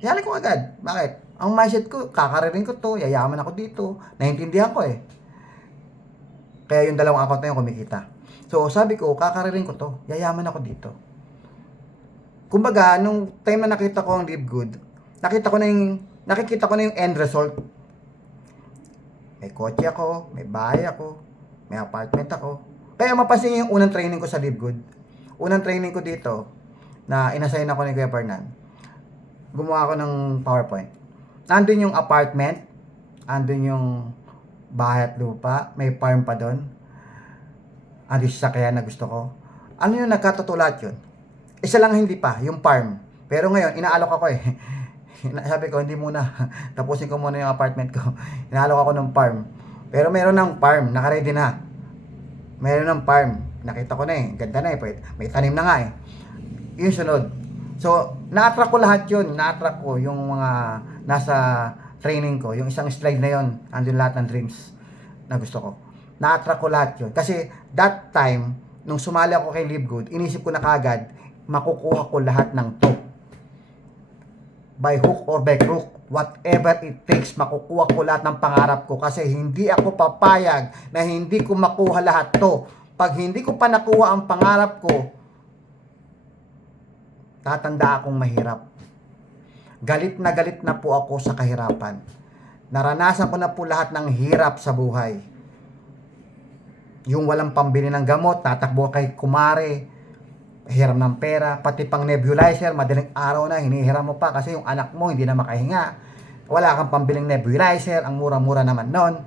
Sinali ko agad. Bakit? Ang mindset ko, kakaririn ko to, yayaman ako dito. Naintindihan ko eh. Kaya yung dalawang account na yun kumikita. So, sabi ko, kakaririn ko to, yayaman ako dito. Kumbaga, nung time na nakita ko ang Live Good, nakikita ko na yung end result. May kotse ako, may bahay ako, may apartment ako. Kaya mapansin niyo yung unang training ko sa Live Good. Unang training ko dito, na inassign ako ni Kuya Fernan. Gumawa ako ng PowerPoint. Nandun yung apartment, andun yung bahay at lupa, may farm pa doon. Andun yung sasakyan na gusto ko. Ano yung nagkatotoo lahat yun? Isa lang hindi pa, yung farm. Pero ngayon, inaalok ako eh. Sabi ko, hindi muna. Tapusin ko muna yung apartment ko. Inaalok ako ng farm. Pero meron ng farm, nakaready na. Meron ng farm. Nakita ko na eh. Ganda na eh. May tanim na nga eh. Yung sunod. So, na-attract ko lahat yun. Na-attract ko yung mga nasa training ko. Yung isang slide na yun. Andun lahat ng dreams na gusto ko. Na-attract ko lahat yun. Kasi that time, nung sumali ako kay Live Good, inisip ko na kagad, makukuha ko lahat ng to. By hook or by crook, whatever it takes, makukuha ko lahat ng pangarap ko kasi hindi ako papayag na hindi ko makuha lahat to. Pag hindi ko pa nakuha ang pangarap ko, tatanda akong mahirap. Galit na po ako sa kahirapan. Naranasan ko na po lahat ng hirap sa buhay. Yung walang pambili ng gamot, tatakbo kay kumare, hiram ng pera, pati pang nebulizer, madaling araw na, hinihiram mo pa kasi yung anak mo hindi na makahinga. Wala kang pambiling nebulizer, ang mura-mura naman nun.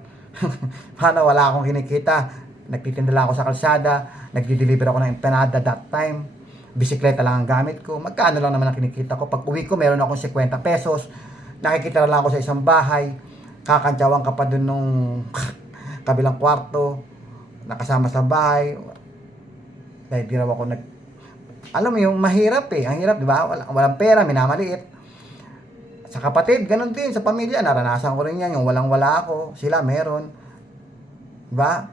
Paano, wala akong kinikita. Nagtitinda lang ako sa kalsada, nagdi-deliver ako ng empanada that time. Bisikleta lang ang gamit ko. Magkano lang naman ang kinikita ko. Pag uwi ko, meron akong 50 pesos. Nakikita lang ako sa isang bahay. Kakantyawan ka pa dun nung kabilang kwarto. Nakasama sa bahay. Dahil di raw ako alam mo yung mahirap eh. Ang hirap, di ba? Walang pera, minamaliit. Sa kapatid, ganun din. Sa pamilya, naranasan ko rin yan. Yung walang-wala ako, sila meron. Di ba?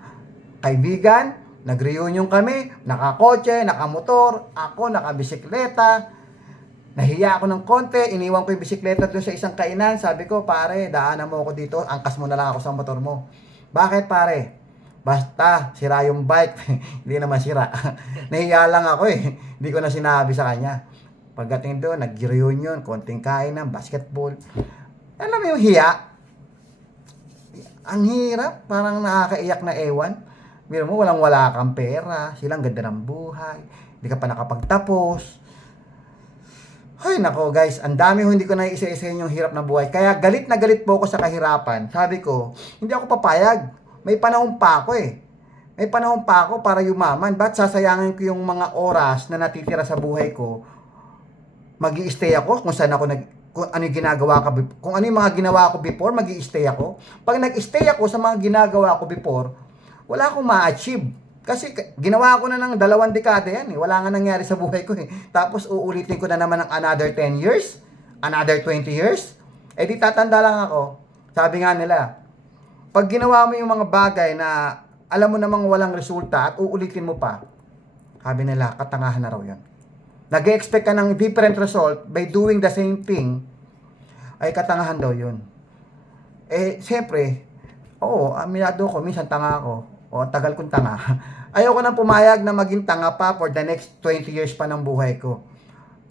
Kaibigan, nag-reunion kami, nakakotse, nakamotor, ako nakabisikleta. Nahiya ako ng konti, iniwan ko yung bisikleta doon sa isang kainan. Sabi ko, pare, daanan mo ako dito, angkas mo na lang ako sa motor mo. Bakit pare? Basta, sira yung bike. Hindi naman sira. Nahiya lang ako eh. Hindi ko na sinabi sa kanya. Pagdating doon, nag-reunion, konting kainan, basketball. Alam mo yung hiya? Ang hirap, parang nakakaiyak na ewan. Mira mo, walang-wala kang pera. Silang ganda ng buhay. Hindi ka pa nakapagtapos. Ay nako guys, ang dami hindi ko na isa-isa yung hirap na buhay. Kaya galit na galit po ako sa kahirapan. Sabi ko, hindi ako papayag. May panahon pa ako eh. May panahon pa ako para yumaman. Ba't sasayangin ko yung mga oras na natitira sa buhay ko? Magi-stay ako kung saan ako kung ano yung ginagawa ko kung ano yung mga ginawa ko before, magi-stay ako. Pag nag-stay ako sa mga ginagawa ko before, wala akong ma-achieve. Kasi ginawa ko na ng 2 dekada yan eh. Wala nga nangyari sa buhay ko eh. Tapos uulitin ko na naman ng another 10 years, another 20 years. Eh di tatanda lang ako. Sabi nga nila, pag ginawa mo yung mga bagay na alam mo namang walang resulta at uulitin mo pa, sabi nila, katangahan na raw yan. Nag-expect ka ng different result by doing the same thing, ay katangahan daw yun. Eh, siyempre, oo, aminado ko, minsan tanga ako. O, tagal kong tanga. Ayoko nang pumayag na maging tanga pa for the next 20 years pa ng buhay ko.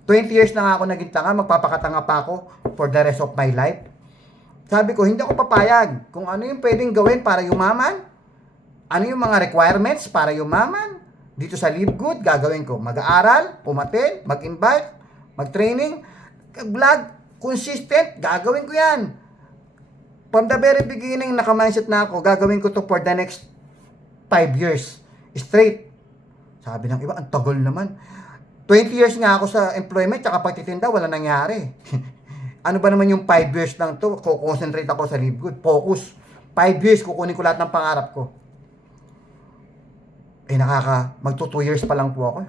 20 years na nga ako naging tanga, magpapakatanga pa ako for the rest of my life. Sabi ko, hindi ako papayag. Kung ano yung pwedeng gawin para yumaman, ano yung mga requirements para yumaman, dito sa Live Good, gagawin ko. Mag-aaral, pumatin, mag-invite, mag-training, vlog, consistent, gagawin ko yan. From the very beginning, naka-mindset na ako, gagawin ko to for the next 5 years straight. Sabi ng iba, ang tagal naman. 20 years nga ako sa employment tsaka pagtitinda, wala nangyari. Ano ba naman yung 5 years lang to? Concentrate ako sa Live Good. Focus. 5 years, kukunin ko lahat ng pangarap ko. Eh magto 2 years pa lang po ako.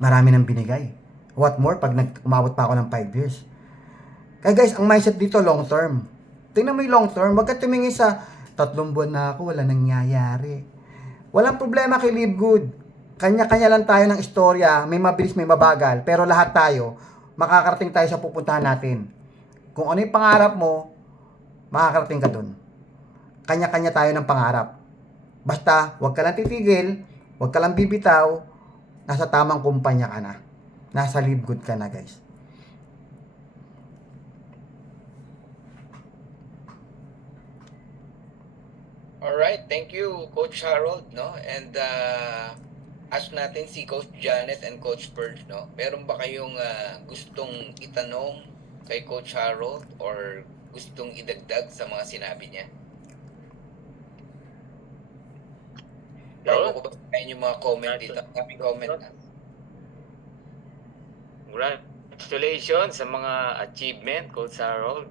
Marami nang binigay. What more pag umabot pa ako ng 5 years. Kaya guys, ang mindset dito long term. Tingnan mo yung long term, wag ka tumingin sa 3 buwan na ako, wala nangyayari. Walang problema kay Live Good. Kanya-kanya lang tayo ng istorya, may mabilis, may mabagal, pero lahat tayo, makakarating tayo sa pupuntahan natin. Kung ano yung pangarap mo, makakarating ka dun. Kanya-kanya tayo ng pangarap. Basta, wag ka lang titigil, wag ka lang bibitaw, nasa tamang kumpanya ka na. Nasa Live Good ka na, guys. Alright, thank you, Coach Harold, no? And ask natin si Coach Janet and Coach Purge, no? Meron ba kayong gustong itanong kay Coach Harold or gustong idagdag sa mga sinabi niya? Bago ko basahin yung mga comment dito. Happy comment na. Congratulations sa mga achievement, Coach Harold.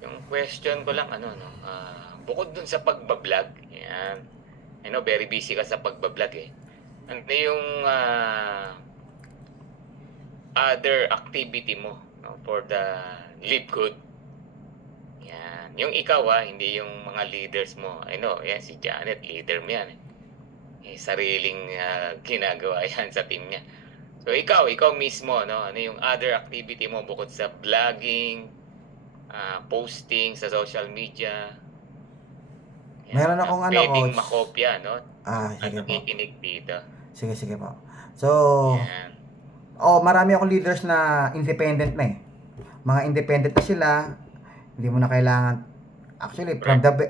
Yung question ko lang, bukod dun sa pagbablog, yan. I know, very busy ka sa pagbablog eh. Ano yung other activity mo, no, for the Live Good? Yan. Yung ikaw hindi yung mga leaders mo. I know, yan, si Janet, leader mo yan. Sariling ginagawa yan sa team niya. So ikaw mismo, no? Ano yung other activity mo bukod sa vlogging, posting sa social media? Yan, Meron akong pwedeng coach. makopya, no? Sige po. Nakikinig dito. Sige po. So, Yan. marami akong leaders na independent na eh. Mga independent na sila. Hindi mo na kailangan. Actually,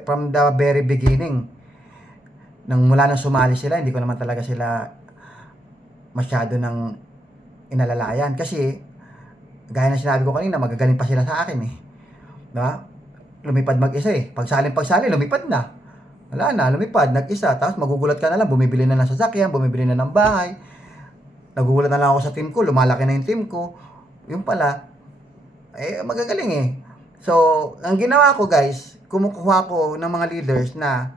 from the very beginning, nang mula nang sumali sila, hindi ko naman talaga sila masyado ng inalalayan. Kasi, gaya na sinabi ko kanina, magagaling pa sila sa akin eh. Diba? Lumipad mag-isa eh. Pagsali, lumipad na. Wala na, lumipad, nag-isa. Tapos magugulat ka na lang, bumibili na ng sasakyan, bumibili na ng bahay. Nagugulat na lang ako sa team ko, lumalaki na yung team ko. Yung pala, magagaling eh. So, ang ginawa ko guys, kumukuha ko ng mga leaders na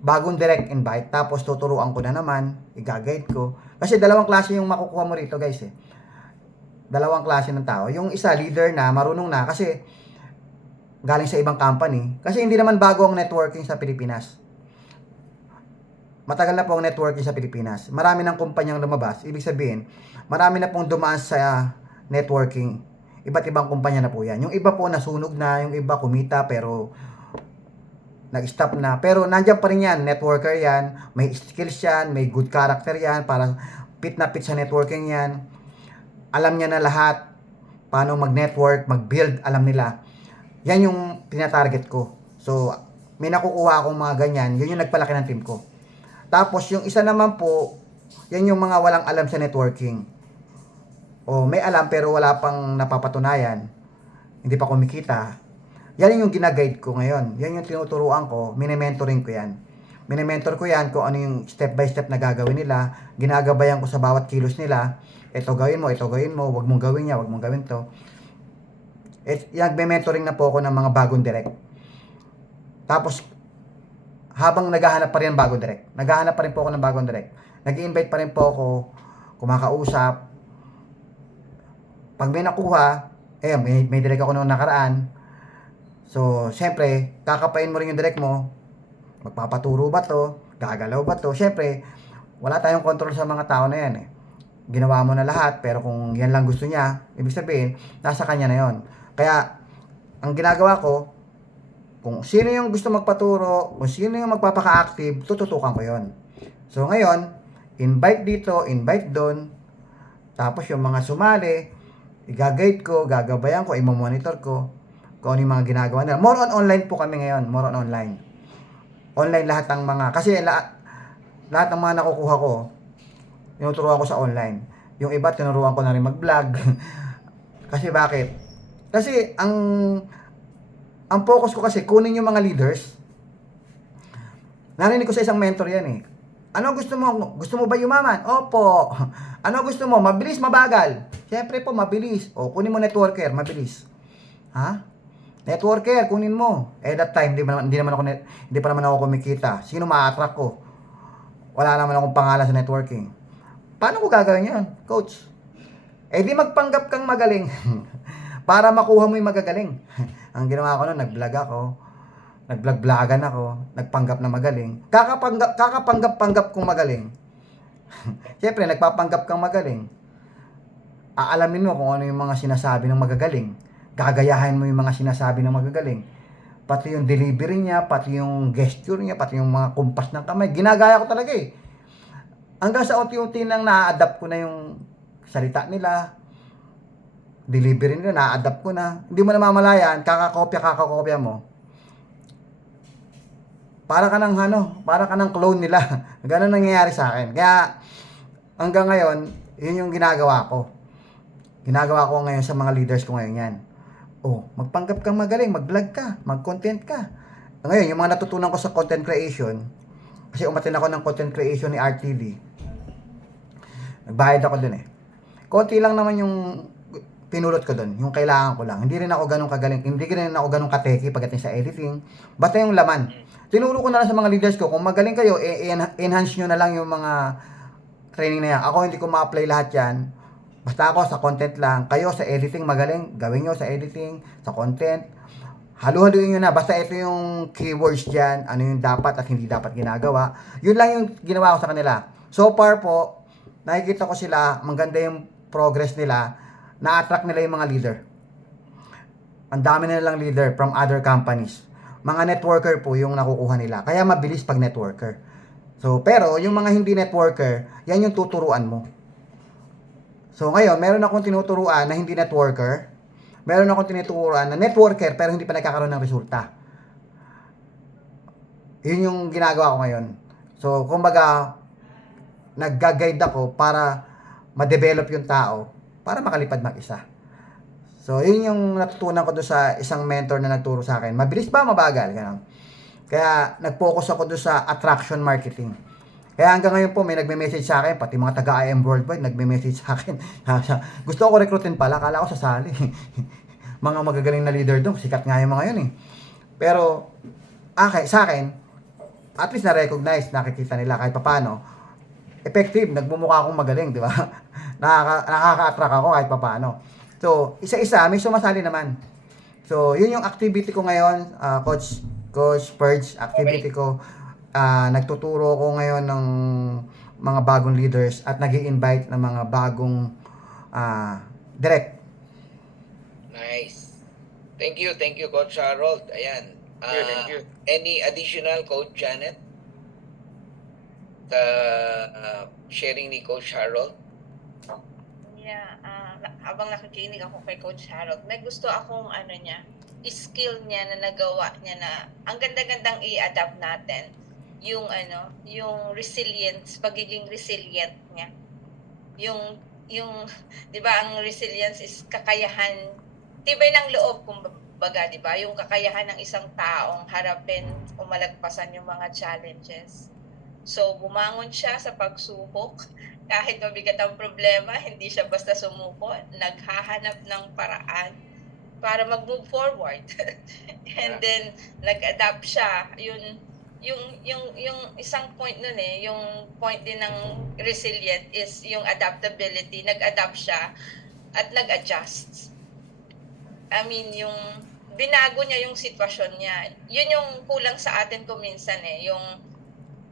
bagong direct invite, tapos tuturuan ko na naman, i-guide ko. Kasi 2 klase yung makukuha mo rito guys eh. 2 klase ng tao. Yung isa, leader na, marunong na, kasi galing sa ibang company. Kasi hindi naman bago ang networking sa Pilipinas. Matagal na po ang networking sa Pilipinas. Marami ng kumpanyang lumabas. Ibig sabihin, marami na pong dumaan sa networking. Iba't ibang kumpanya na po yan. Yung iba po nasunog na, yung iba kumita pero nag-stop na. Pero nandiyan pa rin yan. Networker yan. May skills yan. May good character yan. Para fit na fit sa networking yan. Alam niya na lahat. Paano mag-network, mag-build. Alam nila. Yan yung tinatarget ko. So, may nakukuha akong mga ganyan. Yun yung nagpalaki ng team ko. Tapos, yung isa naman po, yan yung mga walang alam sa networking. O may alam pero wala pang napapatunayan, hindi pa kumikita. Yan yung ginaguide ko ngayon. Yan yung tinuturuan ko, mini-mentoring ko yan. Mini-mentor ko yan kung ano yung step by step na gagawin nila. Ginagabayan ko sa bawat kilos nila. Ito gawin mo, wag mong gawin niya, wag mong gawin to. Nagme-mentoring na po ako ng mga bagong direct. Tapos, habang naghahanap pa rin ng bagong direct, naghahanap pa rin po ako ng bagong direct. Nag-i-invite pa rin po ako, kumakausap. Pag may nakuha, may direct ako noong nakaraan. So, syempre, kakapain mo rin yung direct mo. Magpapaturo ba to? Gagalaw ba to? Syempre, wala tayong control sa mga tao na yan eh. Ginawa mo na lahat, pero kung yan lang gusto niya, ibig sabihin, nasa kanya na yon. Kaya, ang ginagawa ko, kung sino yung gusto magpaturo, kung sino yung magpapaka-active, tututukan ko yon. So, ngayon, invite dito, invite doon. Tapos, yung mga sumali, i-guide ko, gagabayan ko, i-monitor ko, kung ano yung mga ginagawa nila. More on online po kami ngayon, more on online. Online lahat ng mga, kasi lahat ng mga nakukuha ko, tinuturuan ko sa online. Yung iba, tinuruan ko na rin mag-vlog. Kasi bakit? Kasi ang focus ko kasi, kunin yung mga leaders. Narinig ko sa isang mentor yan eh. Ano gusto mo? Gusto mo ba yumaman? Opo. Ano gusto mo? Mabilis, mabagal? Siyempre po, mabilis. O, kunin mo networker, mabilis. Ha? Networker, kunin mo. That time, hindi pa naman ako kumikita. Sino ma-attract ko? Wala naman akong pangalan sa networking. Paano ko gagawin yan, coach? Di magpanggap kang magaling. Para makuha mo yung magagaling. Ang ginawa ko noon, nag-vlog ako. Nag-vlog-vlogan ako. Nagpanggap na magaling. Kakapanggap kong magaling. Siyempre, nagpapanggap kang magaling. Aalamin mo kung ano yung mga sinasabi ng magagaling. Gagayahin mo yung mga sinasabi ng magagaling. Pati yung delivery niya, pati yung gesture niya, pati yung mga kumpas ng kamay. Ginagaya ko talaga eh. Hanggang sa unti-unti nang na-adapt ko na yung salita nila, delivery nila, na-adapt ko na. Hindi mo namamalayan, kakakopya mo. Para ka ng clone nila. Ganun nangyayari sa akin. Kaya, hanggang ngayon, yun yung ginagawa ko. Ginagawa ko ngayon sa mga leaders ko ngayon yan. Magpanggap kang magaling, mag-vlog ka, mag-content ka. Ngayon, yung mga natutunan ko sa content creation, kasi umatin ako ng content creation ni RTV. Nagbayad ako dun eh. Konti lang naman yung pinulot ko dun, yung kailangan ko lang. Hindi rin ako ganun kagaling, hindi rin ako ganun kateki pagdating sa editing. Basta yung laman. Tinuro ko na lang sa mga leaders ko, kung magaling kayo, enhance nyo na lang yung mga training na yan. Ako hindi ko ma-apply lahat yan. Basta ako sa content lang. Kayo sa editing magaling, gawin nyo sa editing, sa content. Halu-haluin nyo na. Basta ito yung keywords dyan, ano yung dapat at hindi dapat ginagawa. Yun lang yung ginawa ko sa kanila. So far po, nakikita ko sila, maganda yung progress nila, na-attract nila yung mga leader. Ang dami nilang leader from other companies. Mga networker po yung nakukuha nila. Kaya mabilis pag networker. So, pero yung mga hindi networker, yan yung tuturuan mo. So, ngayon, meron akong tinuturuan na hindi networker. Meron akong tinuturuan na networker pero hindi pa nagkakaroon ng resulta. Yun yung ginagawa ko ngayon. So, kumbaga, nag-guide ako para ma-develop yung tao para makalipad mag-isa. So, yun yung natutunan ko doon sa isang mentor na nagturo sa akin. Mabilis ba? Mabagal? Ganun. Kaya, nag-focus ako doon sa attraction marketing. Kaya hanggang ngayon po, may nagme-message sa akin, pati mga taga-IM Worldwide, nagme-message sa akin. Gusto ko recruitin pala, kala ko sasali. Mga magagaling na leader doon, sikat nga yung mga yun eh. Pero, sa akin, at least na-recognize, nakikita nila kahit papano, effective, nagmumukha akong magaling, di ba? Nakaka-attract ako kahit papano. So, isa-isa, may sumasali naman. So, yun yung activity ko ngayon, Coach Purge, activity ko. Nagtuturo ko ngayon ng mga bagong leaders at nag-i-invite ng mga bagong direct. Nice. Thank you, Coach Harold. Ayan. Thank you. Any additional, Coach Janet? Sa sharing ni Coach Harold? Yeah, habang nakikinig ako kay Coach Harold, may gusto akong skill niya na nagawa niya na ang ganda-gandang i-adapt natin. yung resilience, pagiging resilient niya. Yung 'di ba ang resilience is kakayahan, tibay ng loob kumbaga, 'di ba? Yung kakayahan ng isang taong harapin o malagpasan yung mga challenges. So, bumangon siya sa pagsubok. Kahit mabigat ang problema, hindi siya basta sumuko. Naghahanap ng paraan para mag-move forward. And then, nag-adapt siya. Yung isang point nun yung point din ng resilient is yung adaptability. Nag-adapt siya at nag-adjust. I mean, yung binago niya yung sitwasyon niya. Yun yung kulang sa atin kung minsan yung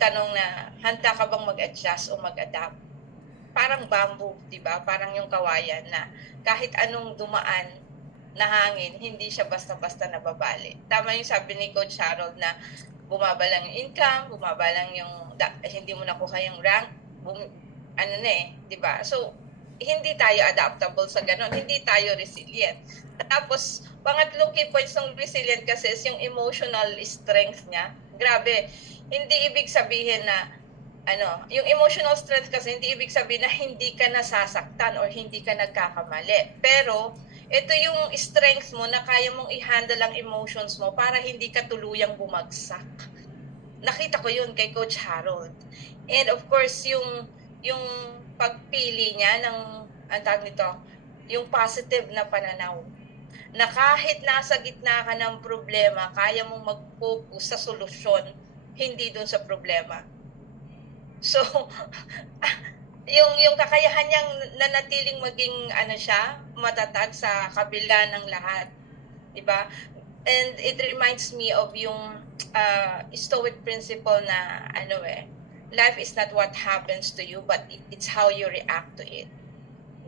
tanong na, handa ka bang mag-adjust o mag-adapt? Parang bamboo, di ba? Parang yung kawayan na kahit anong dumaan na hangin, hindi siya basta-basta nababali. Tama yung sabi ni Coach Harold na bumaba lang yung income, bumaba lang yung, hindi mo nakuha yung rank, di ba? So, hindi tayo adaptable sa ganun, hindi tayo resilient. Tapos, pangatlong key points ng resilient kasi is yung emotional strength niya. Grabe, hindi ibig sabihin na yung emotional strength kasi hindi ibig sabihin na hindi ka nasasaktan or hindi ka nagkakamali. Pero ito yung strength mo na kaya mong i-handle ang emotions mo para hindi ka tuluyang bumagsak. Nakita ko yun kay Coach Harold. And of course, yung pagpili niya ng yung positive na pananaw. Na kahit nasa gitna ka ng problema, kaya mong mag-focus sa solusyon, hindi dun sa problema. So, yung kakayahan niyang nanatiling maging matatag sa kabila ng lahat, 'di ba? And it reminds me of yung Stoic principle na life is not what happens to you, but it's how you react to it.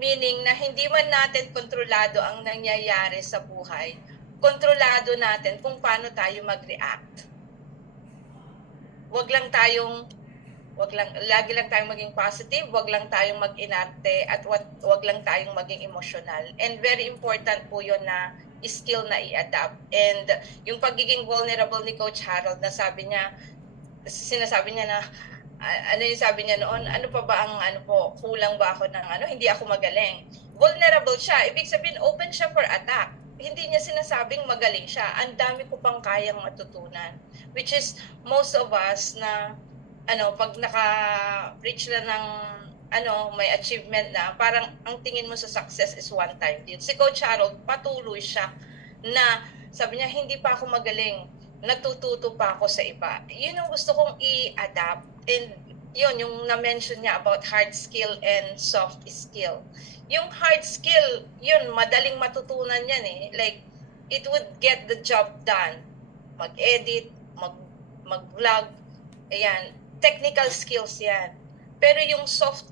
Meaning na hindi man natin kontrolado ang nangyayari sa buhay, kontrolado natin kung paano tayo mag-react. Lagi lang tayong maging positive, wag lang tayong mag-inarte, at wag lang tayong maging emotional. And very important po yun na skill na i-adapt. And yung pagiging vulnerable ni Coach Harold, sinasabi niya na, yung sabi niya noon, ano pa ba ang kulang ba ako ng hindi ako magaling. Vulnerable siya, ibig sabihin open siya for attack. Hindi niya sinasabing magaling siya, ang dami ko pang kayang matutunan. Which is, most of us na, pag naka-reach na ng, may achievement na, parang ang tingin mo sa success is one time deal. Si Coach Harold, patuloy siya na, sabi niya, hindi pa ako magaling, natututo pa ako sa iba. Yun ang gusto kong i-adapt. And yun, yung na-mention niya about hard skill and soft skill. Yung hard skill, yun, madaling matutunan yan Like, it would get the job done. Mag-edit, mag-vlog, ayan, technical skills yan. Pero yung soft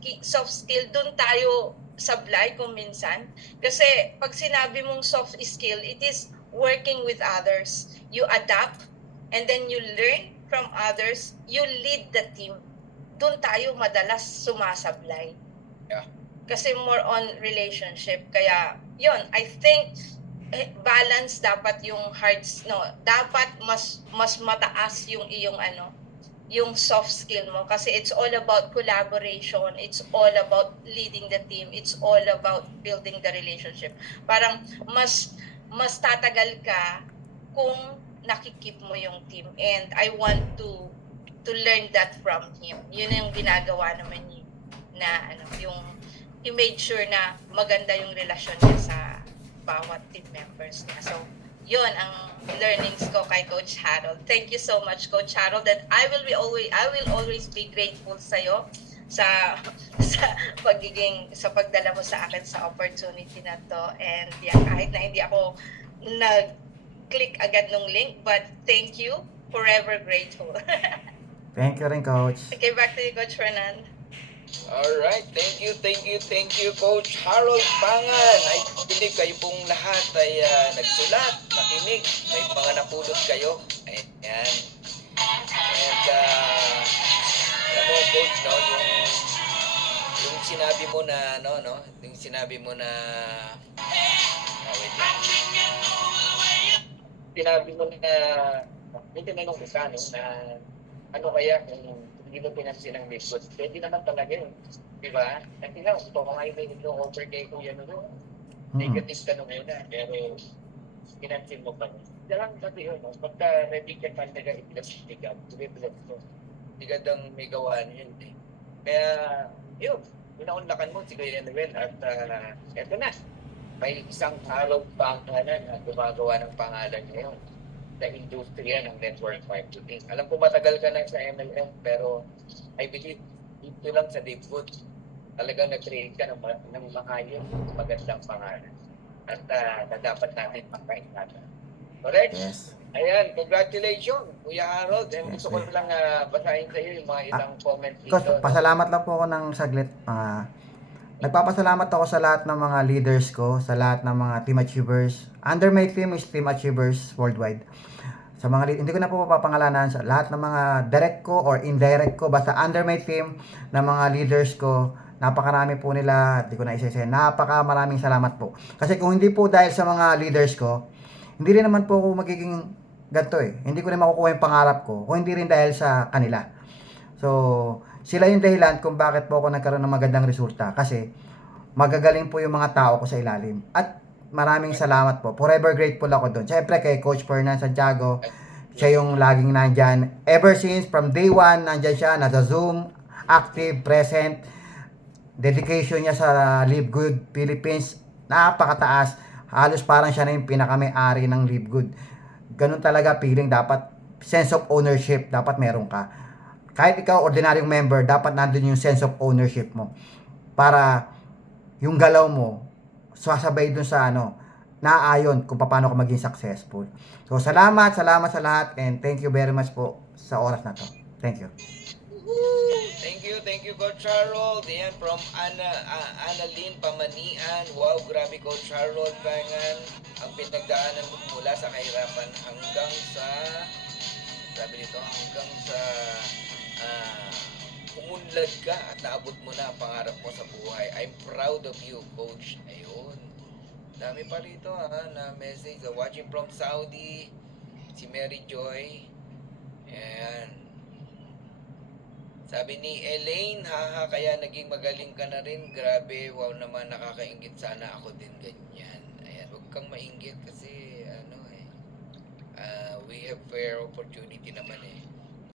skill, dun tayo sablay kung minsan. Kasi pag sinabi mong soft skill, it is working with others. You adapt, and then you learn from others, you lead the team. Doon tayo madalas sumasablay. Yeah. Kasi more on relationship. Kaya, yun, I think balance dapat yung dapat mas mataas yung iyong yung soft skill mo kasi it's all about collaboration, it's all about leading the team, it's all about building the relationship. Parang mas tatagal ka kung nakikip mo yung team, and I want to learn that from him. Yun yung ginagawa naman niya na yung he made sure na maganda yung relasyon niya sa bawat team members niya. So yun ang learnings ko kay Coach Harold. Thank you so much, Coach Harold, and I will always be grateful sa iyo sa pagdala mo sa akin sa opportunity na to. And kahit na hindi ako nag-click agad ng link, but thank you, forever grateful. Thank you rin, Coach. Okay, back to you, Coach Fernand. Alright, thank you, Coach Harold Pangan. I believe kayo pong lahat ay nagsulat, nakinig, may mga napulot kayo. Ayan. And, alam mo, Coach, yung sinabi mo na, yung sinabi mo na, wait lang. Sinabi mo na, may tinanong ko sa, na, ano kaya kung hindi mo pinansin ang Leafgood? Pwede naman talaga yun. Di ba? Kasi nga, ito ko ngayon yung offer kay Kuya Nuno. Negative ka nung una, pero pinansin mo pa niya. Dalang kasi yun, no? Pagka ready ka pa nag-iigas-igas, i-bless mo. Tigad ang may gawa niya yun eh. Kaya, yun, pinaunlakan mo si Kuya Noel at eto na. May isang araw pangalan na gumagawa ng pangalan ngayon sa industriya ng network marketing. Alam ko matagal ka na sa MLM, pero I believe dito lang sa Deepwood, talagang nag-create ka ng makayong magandang pangalan. At na dapat natin makaingatan. Correct? Yes. Ayan, congratulations, Kuya Harold. And gusto ko Siyempre. lang basahin sa iyo yung mga ilang comments dito. Coach, pasalamat lang po ako ng saglit. Nagpapasalamat ako sa lahat ng mga leaders ko, sa lahat ng mga team achievers. Under my team is Team Achievers Worldwide. Sa mga hindi ko na po mapapangalanan sa lahat ng mga direct ko or indirect ko, basta under my team ng mga leaders ko, napakarami po nila, hindi ko na isa-isa. Napakamaraming salamat po. Kasi kung hindi po dahil sa mga leaders ko, hindi rin naman po ako magiging ganito eh. Hindi ko rin makukuha yung pangarap ko, kung hindi rin dahil sa kanila. So, sila yung dahilan kung bakit po ako nagkaroon ng magandang resulta. Kasi, magagaling po yung mga tao ko sa ilalim. At maraming salamat po. Forever grateful ako doon. Siyempre kay Coach Fernan Santiago, siya yung laging nandyan. Ever since, from day one, nandyan siya, nasa Zoom, active, present. Dedication niya sa Live Good Philippines, napakataas. Halos parang siya na yung pinaka-may-ari ng Live Good. Ganun talaga feeling, dapat sense of ownership, dapat meron ka. Kahit ikaw, ordinaryong member, dapat nandun yung sense of ownership mo. Para yung galaw mo, sasabay dun sa naayon kung paano ka maging successful. So, salamat sa lahat, and thank you very much po sa oras na to. Thank you. Thank you, Coach Harold. Yan, from Annalyn Pamanian. Wow, grabe, Coach Harold. Pangan, ang pinagdaanan mo mula sa kahirapan hanggang sa, sabi nito, hanggang sa umunlad ka at naabot mo na ang pangarap mo sa buhay. I'm proud of you, Coach. Ayun. Dami pa rito na message. Watching from Saudi, si Mary Joy. Ayan. Sabi ni Elaine, haha, kaya naging magaling ka na rin. Grabe, wow naman, nakakaingit. Sana ako din ganyan. Ayan, huwag kang mainggit kasi, we have fair opportunity naman eh.